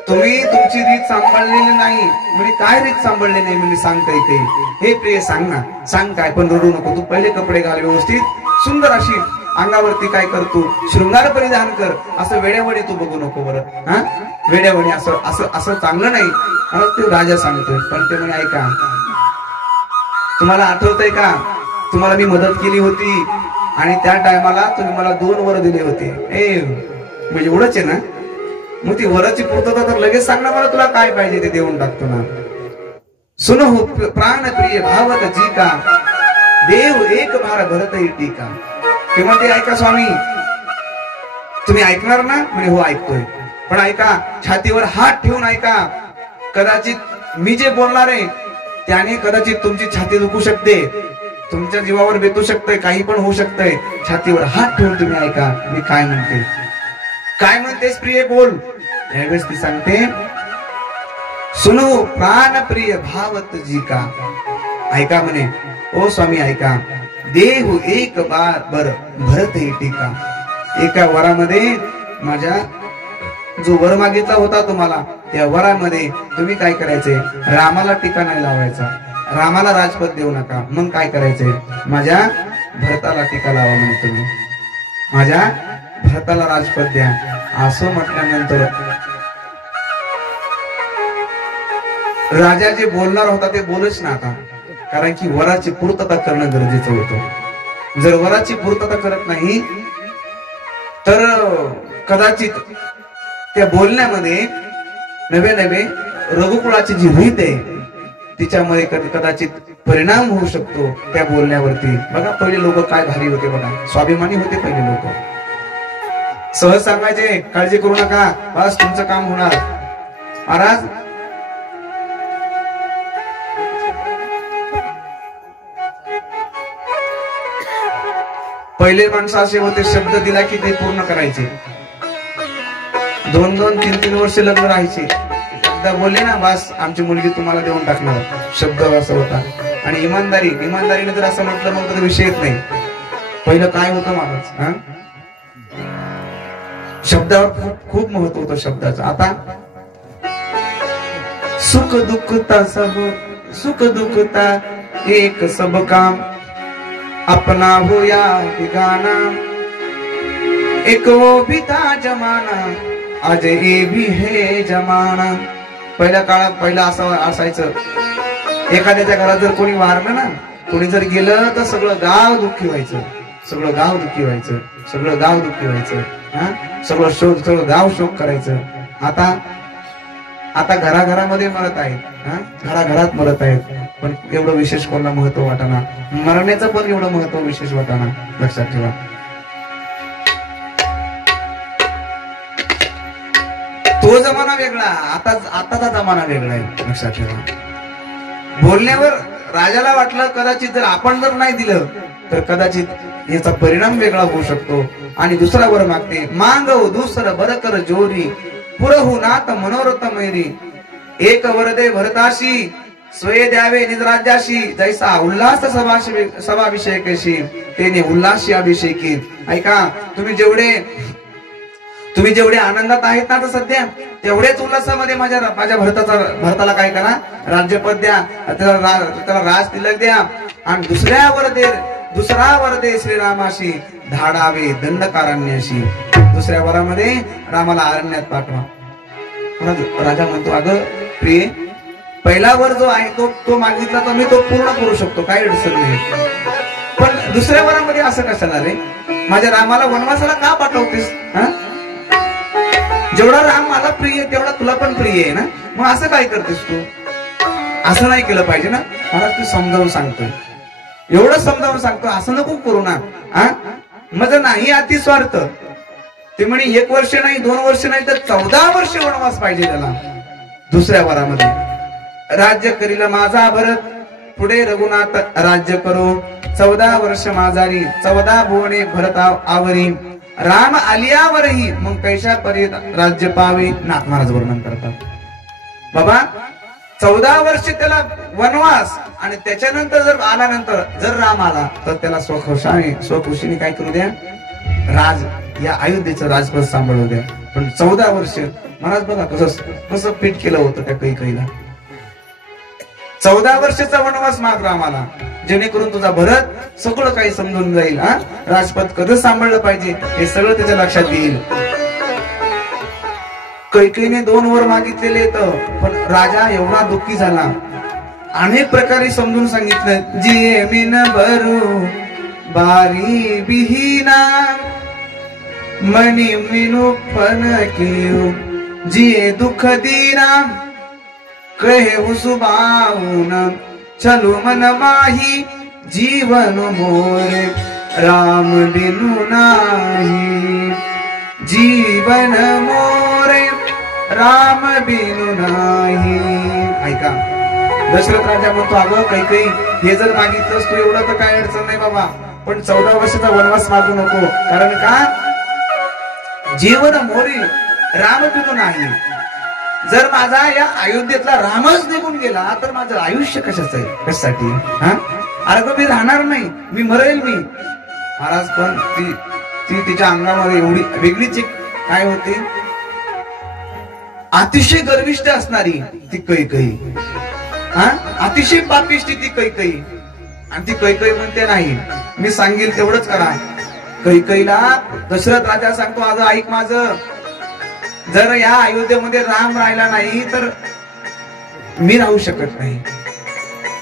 तुम्ही तुमची रीत सांभाळलेली नाही. म्हणजे काय रीत सांभाळली नाही म्हणजे सांगताय ते? हे प्रिय सांग ना, सांग काय, पण रडू नको. तू पहिले कपडे घाल व्यवस्थित, सुंदर अशी अंगावरती काय कर, तू शृंगार परिधान कर. असं वेड्यावडी तू बघू नको बरं. हा, वेड्यावडी असं असं असं चांगलं नाही. ते राजा सांगतोय. पण ते म्हणे, ऐका, तुम्हाला आठवतंय का, तुम्हाला मी मदत केली होती आणि त्या टायमाला तुम्ही मला 2 वर दिले होते. म्हणजे एवढंच आहे ना, मग ती वराची पूर्तता तर लगेच सांग ना मला, तुला काय पाहिजे ते देऊन टाकतो ना. सुनो प्राण प्रिय भावत जी का, देव एक भार भरत टीका. किंवा ते ऐका स्वामी, तुम्ही ऐकणार ना? म्हणजे हो ऐकतोय, पण ऐका, छातीवर हात ठेवून ऐका. कदाचित मी जे बोलणार आहे त्याने कदाचित तुमची छाती दुखू शकते, तुमच्या जीवावर बेतू शकतंय, काही पण होऊ शकतंय. छातीवर हात ठेवून तुम्ही ऐका मी काय म्हणते. काय म्हणतेस प्रिय, बोल. यावेळेस ती सांगते, सुनो प्राण प्रिय भावत जी का. ऐका म्हणे, ओ स्वामी ऐका, देव एक बार बर भरत टीका. एका वरामध्ये माझ्या जो वर मागितला होता तुम्हाला, त्या वरामध्ये तुम्ही काय करायचंय, रामाला टीका नाही लावायचा, रामाला राजपद देऊ नका. मग काय करायचंय, माझ्या भरताला टीका लावा म्हणे तुम्ही, माझ्या भरताला राजपद द्या. असं म्हटल्यानंतर राजा जे बोलणार होता ते बोलच ना आता, कारण की वराची पूर्तता करणं गरजेचं होतं. जर वराची पूर्तता करत नाही तर कदाचित त्या बोलण्यामध्ये नवे रघुकुळाची जी रीत आहे तिच्यामध्ये कदाचित परिणाम होऊ शकतो त्या बोलण्यावरती. बघा पहिले लोक काय भारी होते, बघा स्वाभिमानी होते पहिले लोक. सहज सांगायचे, काळजी करू नका, बस तुमचं काम होणार. महाराज पहिले माणसं असे होते, शब्द दिला की ते पूर्ण करायचे. 2-2, 3-3 वर्ष लग्न राहायचे. एकदा बोलले ना, बस आमची मुलगी तुम्हाला देऊन टाकणार. शब्द असा होता. आणि इमानदारीने जर असं म्हटलं मग तर विषय येत नाही. पहिलं काय होतं महाराज, शब्दावर खूप महत्व होतं शब्दाचं. आता सुख दुखता एक सब काम, अपना हो या ठिकाना, एक वो भी था जमाना, आज ये भी है जमाना. पहिल्या काळात पहिला असं असायचं, एखाद्याच्या घरात जर कोणी वारलं ना, कोणी जर गेलं तर सगळं गाव दुःखी व्हायचं, सगळं गाव दुःखी व्हायचं, सगळं गाव दुःखी व्हायचं. सगळं गाव शोक करायचं. आता घराघरामध्ये मरत आहेत, घराघरात मरत आहेत, पण एवढं विशेष कोणाला महत्व वाटाना. मरण्याचं पण एवढं महत्व विशेष वाटाना. लक्षात ठेवा, तो जमाना वेगळा, आताचा जमाना वेगळा आहे. लक्षात ठेवा. बोलण्यावर राजाला वाटलं कदाचित जर आपण जर नाही दिलं तर कदाचित याचा परिणाम वेगळा होऊ शकतो. आणि दुसरा वर मागते, मागव दुसरं बर कर जोरी, पुरहु नाथ मनोरथ मैरी, एक वरदे भरताशी, स्वये द्यावे निजराज्याशी, जैसा उल्हास सभाभिषेकशी, तेने उल्हासी अभिषेकी. ऐका, तुम्ही जेवढे आनंदात आहेत ना सध्या, तेवढेच उल्हासामध्ये माझ्या भरताला काय करा, राज्यपद द्या, त्याला राज तिलक द्या. आणि दुसरा वरदे श्रीरामाशी, धाडावे दंडकारण्याशी. दुसऱ्या वरामध्ये रामाला अरण्यात पाठवा. राजा म्हणतो, अगं प्रिय, पहिला वर जो आहे तो मागितला तर मी तो पूर्ण करू शकतो, काही अडचण नाही. पण दुसऱ्या वरामध्ये असं कशाला रे? माझ्या रामाला वनवासाला का पाठवतेस? जेवढा राम मला प्रिय आहे तेवढा तुला पण प्रिय आहे ना, मग असं काय करतेस तू? असं नाही केलं पाहिजे ना. मला तू समजावून सांगतोय, एवढं समजावून सांगतो, असं नको करू ना. माझं नाही अति स्वार्थ. ते म्हणे 1 वर्ष नाही, 2 वर्ष नाही, तर 14 वर्ष वनवास पाहिजे त्याला. दुसऱ्या वरामध्ये राज्य करील माझा भरत, पुढे रघुनाथ राज्य करो. 14 वर्ष माझारी, 14 भुवने भरत आवरी. राम आलियावरही मग कैशा पर्यंत राज्य पावे. नाथ महाराज वर्णन करतात. बाबा 14 वर्ष त्याला वनवास, आणि त्याच्यानंतर जर आल्यानंतर जर राम आला तर त्याला स्वखुशीने काय करू द्या? या अयोध्येचं राजपद सांभाळू द्या. पण 14 वर्ष महाराज बघा कसं पीठ केलं होतं त्या कैकेयीला. 14 वर्षाचा वनवास माग रामाला, जेणेकरून तुझा भरत सगळं काही समजून जाईल. राजपद कसं सांभाळलं पाहिजे हे सगळं त्याच्या लक्षात येईल. कैकेयीने 2 वर मागितलेले तर पण राजा एवढा दुःखी झाला, अनेक प्रकारे समजून सांगितलं. जिये मिन भरू बारी बिहीना, मनी मिनु फन कियो जिये दुख दीना. कहे उसुबाऊन चलू मन माही, जीवन मोरे राम बिनु नाही. जीवन मोरे राम बिनु नाही. ऐका, दशरथ राजा म्हणतो, अगं कैकेयी हे जर मागितलंस तू एवढं तर काय अडचण नाही बाबा, पण 14 वर्षाचा वनवास मागू नको. कारण का? जीवन मोरी राम बिनु नाही. जर माझा या अयोध्येतला रामच निघून गेला तर माझं आयुष्य कशाचं आहे? कशासाठी? अरे मी राहणार नाही, मी मरेल मी. महाराज पण ती तिच्या अंगामध्ये एवढी वेगळीच एक काय होती, अतिशय गर्विष्ठ असणारी ती कैकेयी. अतिशय पापिष्टी ती कैकेयी. आणि ती कैकेयी म्हणते नाही, मी सांगेल तेवढंच करा. कैकेयीला दशरथ राजा सांगतो, अगं ऐक माझं, जर या अयोध्येमध्ये राम राहिला नाही तर मी राहू शकत नाही.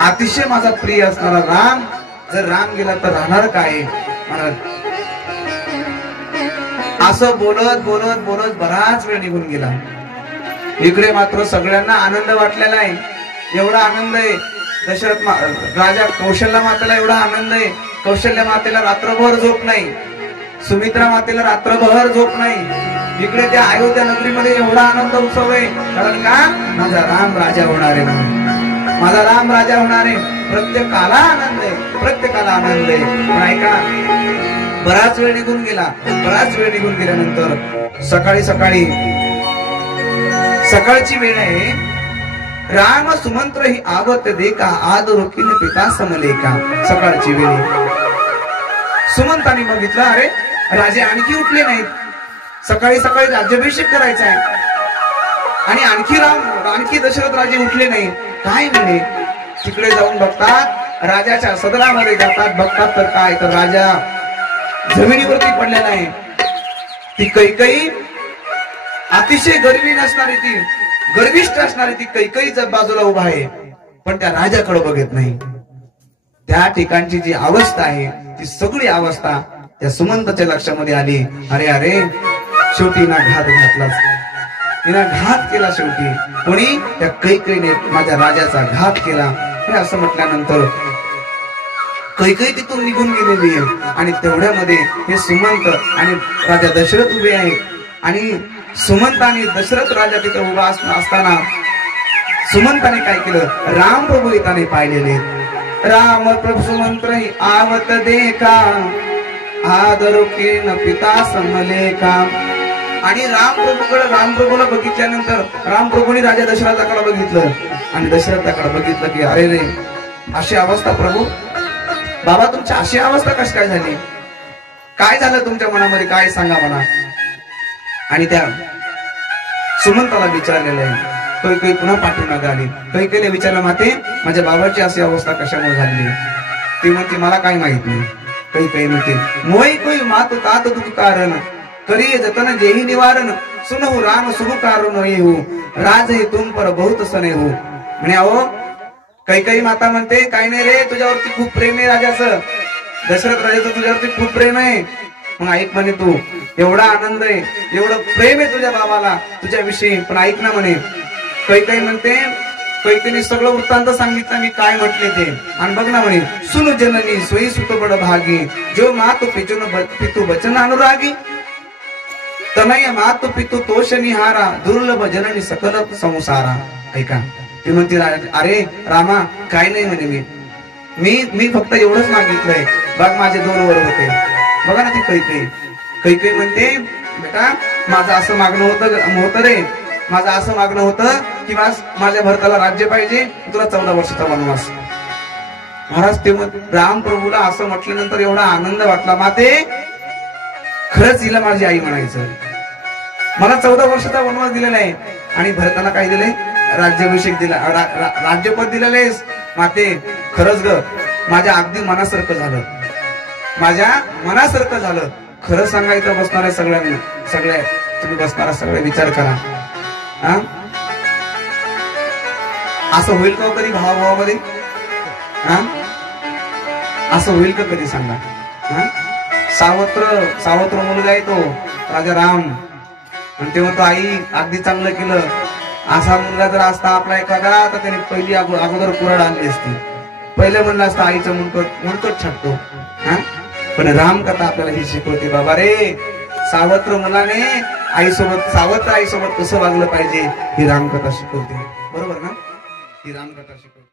अतिशय माझा प्रिय असणारा राम, जर राम गेला तर राहणार काय? असं बोलत बोलत बोलत बराच वेळ निघून गेला. इकडे मात्र सगळ्यांना आनंद वाटलेला आहे. एवढा आनंद आहे दशरथ राजा कौशल्य मातेला, एवढा आनंद आहे. कौशल्य मातेला रात्रभर झोप नाही, सुमित्रा मातेला रात्रभर झोप नाही. इकडे त्या अयोध्या नगरीमध्ये एवढा आनंद उत्सव आहे. कारण का? माझा राम राजा होणार आहे ना, माझा राम राजा होणार आहे. प्रत्येकाला आनंद आहे, प्रत्येकाला आनंद आहे. पण ऐका, बराच वेळ निघून गेला. बराच वेळ निघून गेल्यानंतर सकाळची वेळ आहे. राम सुमंत्र ही आवत देखा, आद रोखीन पिता समलेका. सकाळची वेळ, सुमंताने बघितलं, अरे राजे आणखी उठले नाहीत. सकाळी सकाळी राज्याभिषेक करायचा आहे आणि आणखी दशरथ राजे उठले नाही. काय म्हणे? तिकडे जाऊन बघतात, राजाच्या सदरामध्ये जातात, बघतात तर काय, तर राजा जमिनीवरती पडलेला आहे. ती कैकेयी अतिशय गर्विष्ठ असणारी ती कैकेयीच्या बाजूला उभा आहे, पण त्या राजाकडे बघत नाही. त्या ठिकाणची जी अवस्था आहे ती सगळी अवस्था त्या सुमंतच्या लक्षामध्ये आली. अरे अरे, शेवटी ना घात घातलाच, तिला घात केला. शेवटी कोणी? त्या कैकेयीने माझ्या राजाचा घात केला. हे असं म्हटल्यानंतर कैकेयी तिथून निघून गेलेली आहे. आणि तेवढ्यामध्ये हे सुमंत आणि राजा दशरथ उभे आहेत. आणि सुमंत आणि दशरथ राजा तिथे उभा असताना सुमंताने काय केलं? राम प्रभू येताने पाहिलेले. राम प्रभू सुमंत्र आवत देखा, आदरो केन पिता समलेखा. आणि रामप्रभूला बघितल्यानंतर रामप्रभूने राजा दशरथाकडे बघितलं आणि दशरथाकडे बघितलं की अरे रे, अशी अवस्था प्रभू, बाबा तुमची अशी अवस्था कशी काय झाली? काय झालं तुमच्या मनामध्ये? काय सांगा मला. आणि त्या सुमंताला विचारलेलं आहे. कैकेयी पुन्हा पाठीमागे आली. कैकेयीला विचारलं, माते माझ्या बाबाची अशी अवस्था कशामुळे झाली? ती म्हणते मला काय माहित नाही. कैकेयी म्हणते, मोई कोई मात तात दुख कारण, करिये जतन जेही निवारण, सुनहु राम शुभ कारण येहू, राज हे तुम पर बहुत सने हो. म्हणे अहो काही माता म्हणते काही नाही रे, तुझ्यावरती खूप प्रेम आहे राजाचं, दशरथ राजाचं तुझ्यावरती खूप प्रेम आहे. मग ऐक म्हणे तू, एवढा आनंद आहे, एवढं प्रेम आहे तुझ्या बाबाला तुझ्याविषयी, पण ऐक ना म्हणे. काही म्हणते कैकेने सगळं वृत्तांत सांगितलं मी काय म्हटले ते. आणि बघ ना म्हणे, सुन जननी सोयी सुत बड भागी, जो मातु पितु बचन अनुरागी, तनय मातु पितु तोष निहारा, दुर्लभ जननी सकल संसारा. ऐका ती म्हणते, अरे रामा काय नाही म्हणे, मी फक्त एवढंच मागितलंय, बघ माझे 2 वर होते. बघा ना ती कैकेयी म्हणते, बेटा माझं असं मागणं होतं रे, माझं असं मागणं होतं की माझ्या भरताला राज्य पाहिजे, तुला 14 वर्षाचा वनवास. महाराज ते राम प्रभूला असं म्हटल्यानंतर एवढा आनंद वाटला. माते खरंच हिला माझी आई म्हणायचं, मला 14 वर्षाचा वनवास दिलेला आहे आणि भरताला काय दिलंय, राज्याभिषेक दिला, राज्यपद दिलेलेस. माते खरंच ग माझ्या अगदी मनासारखं झालं, माझ्या मनासारखं झालं. खरं सांगायचं बसणाऱ्या सगळ्या तुम्ही बसणारा सगळे विचार करा. असं होईल का कधी भावाभावामध्ये? असं होईल का कधी सांगा? सावत्र मुलगा आहे तो राजा राम, आणि तेव्हा तो आई अगदी चांगलं केलं. असा मुलगा जर असता आपला एखादा, तर त्याने पहिली अगोदर कुऱ्हाड आणली असती, पहिले म्हणलं असतं आईचं मुंडकट छाटतो. पण रामकथा आपल्याला ही शिकवते, बाबा रे सावत्र मुलाने सावत्र आईसोबत कसं वागलं पाहिजे ही रामकथा शिकवते. बरोबर ना? ही रामकथा शिकवते.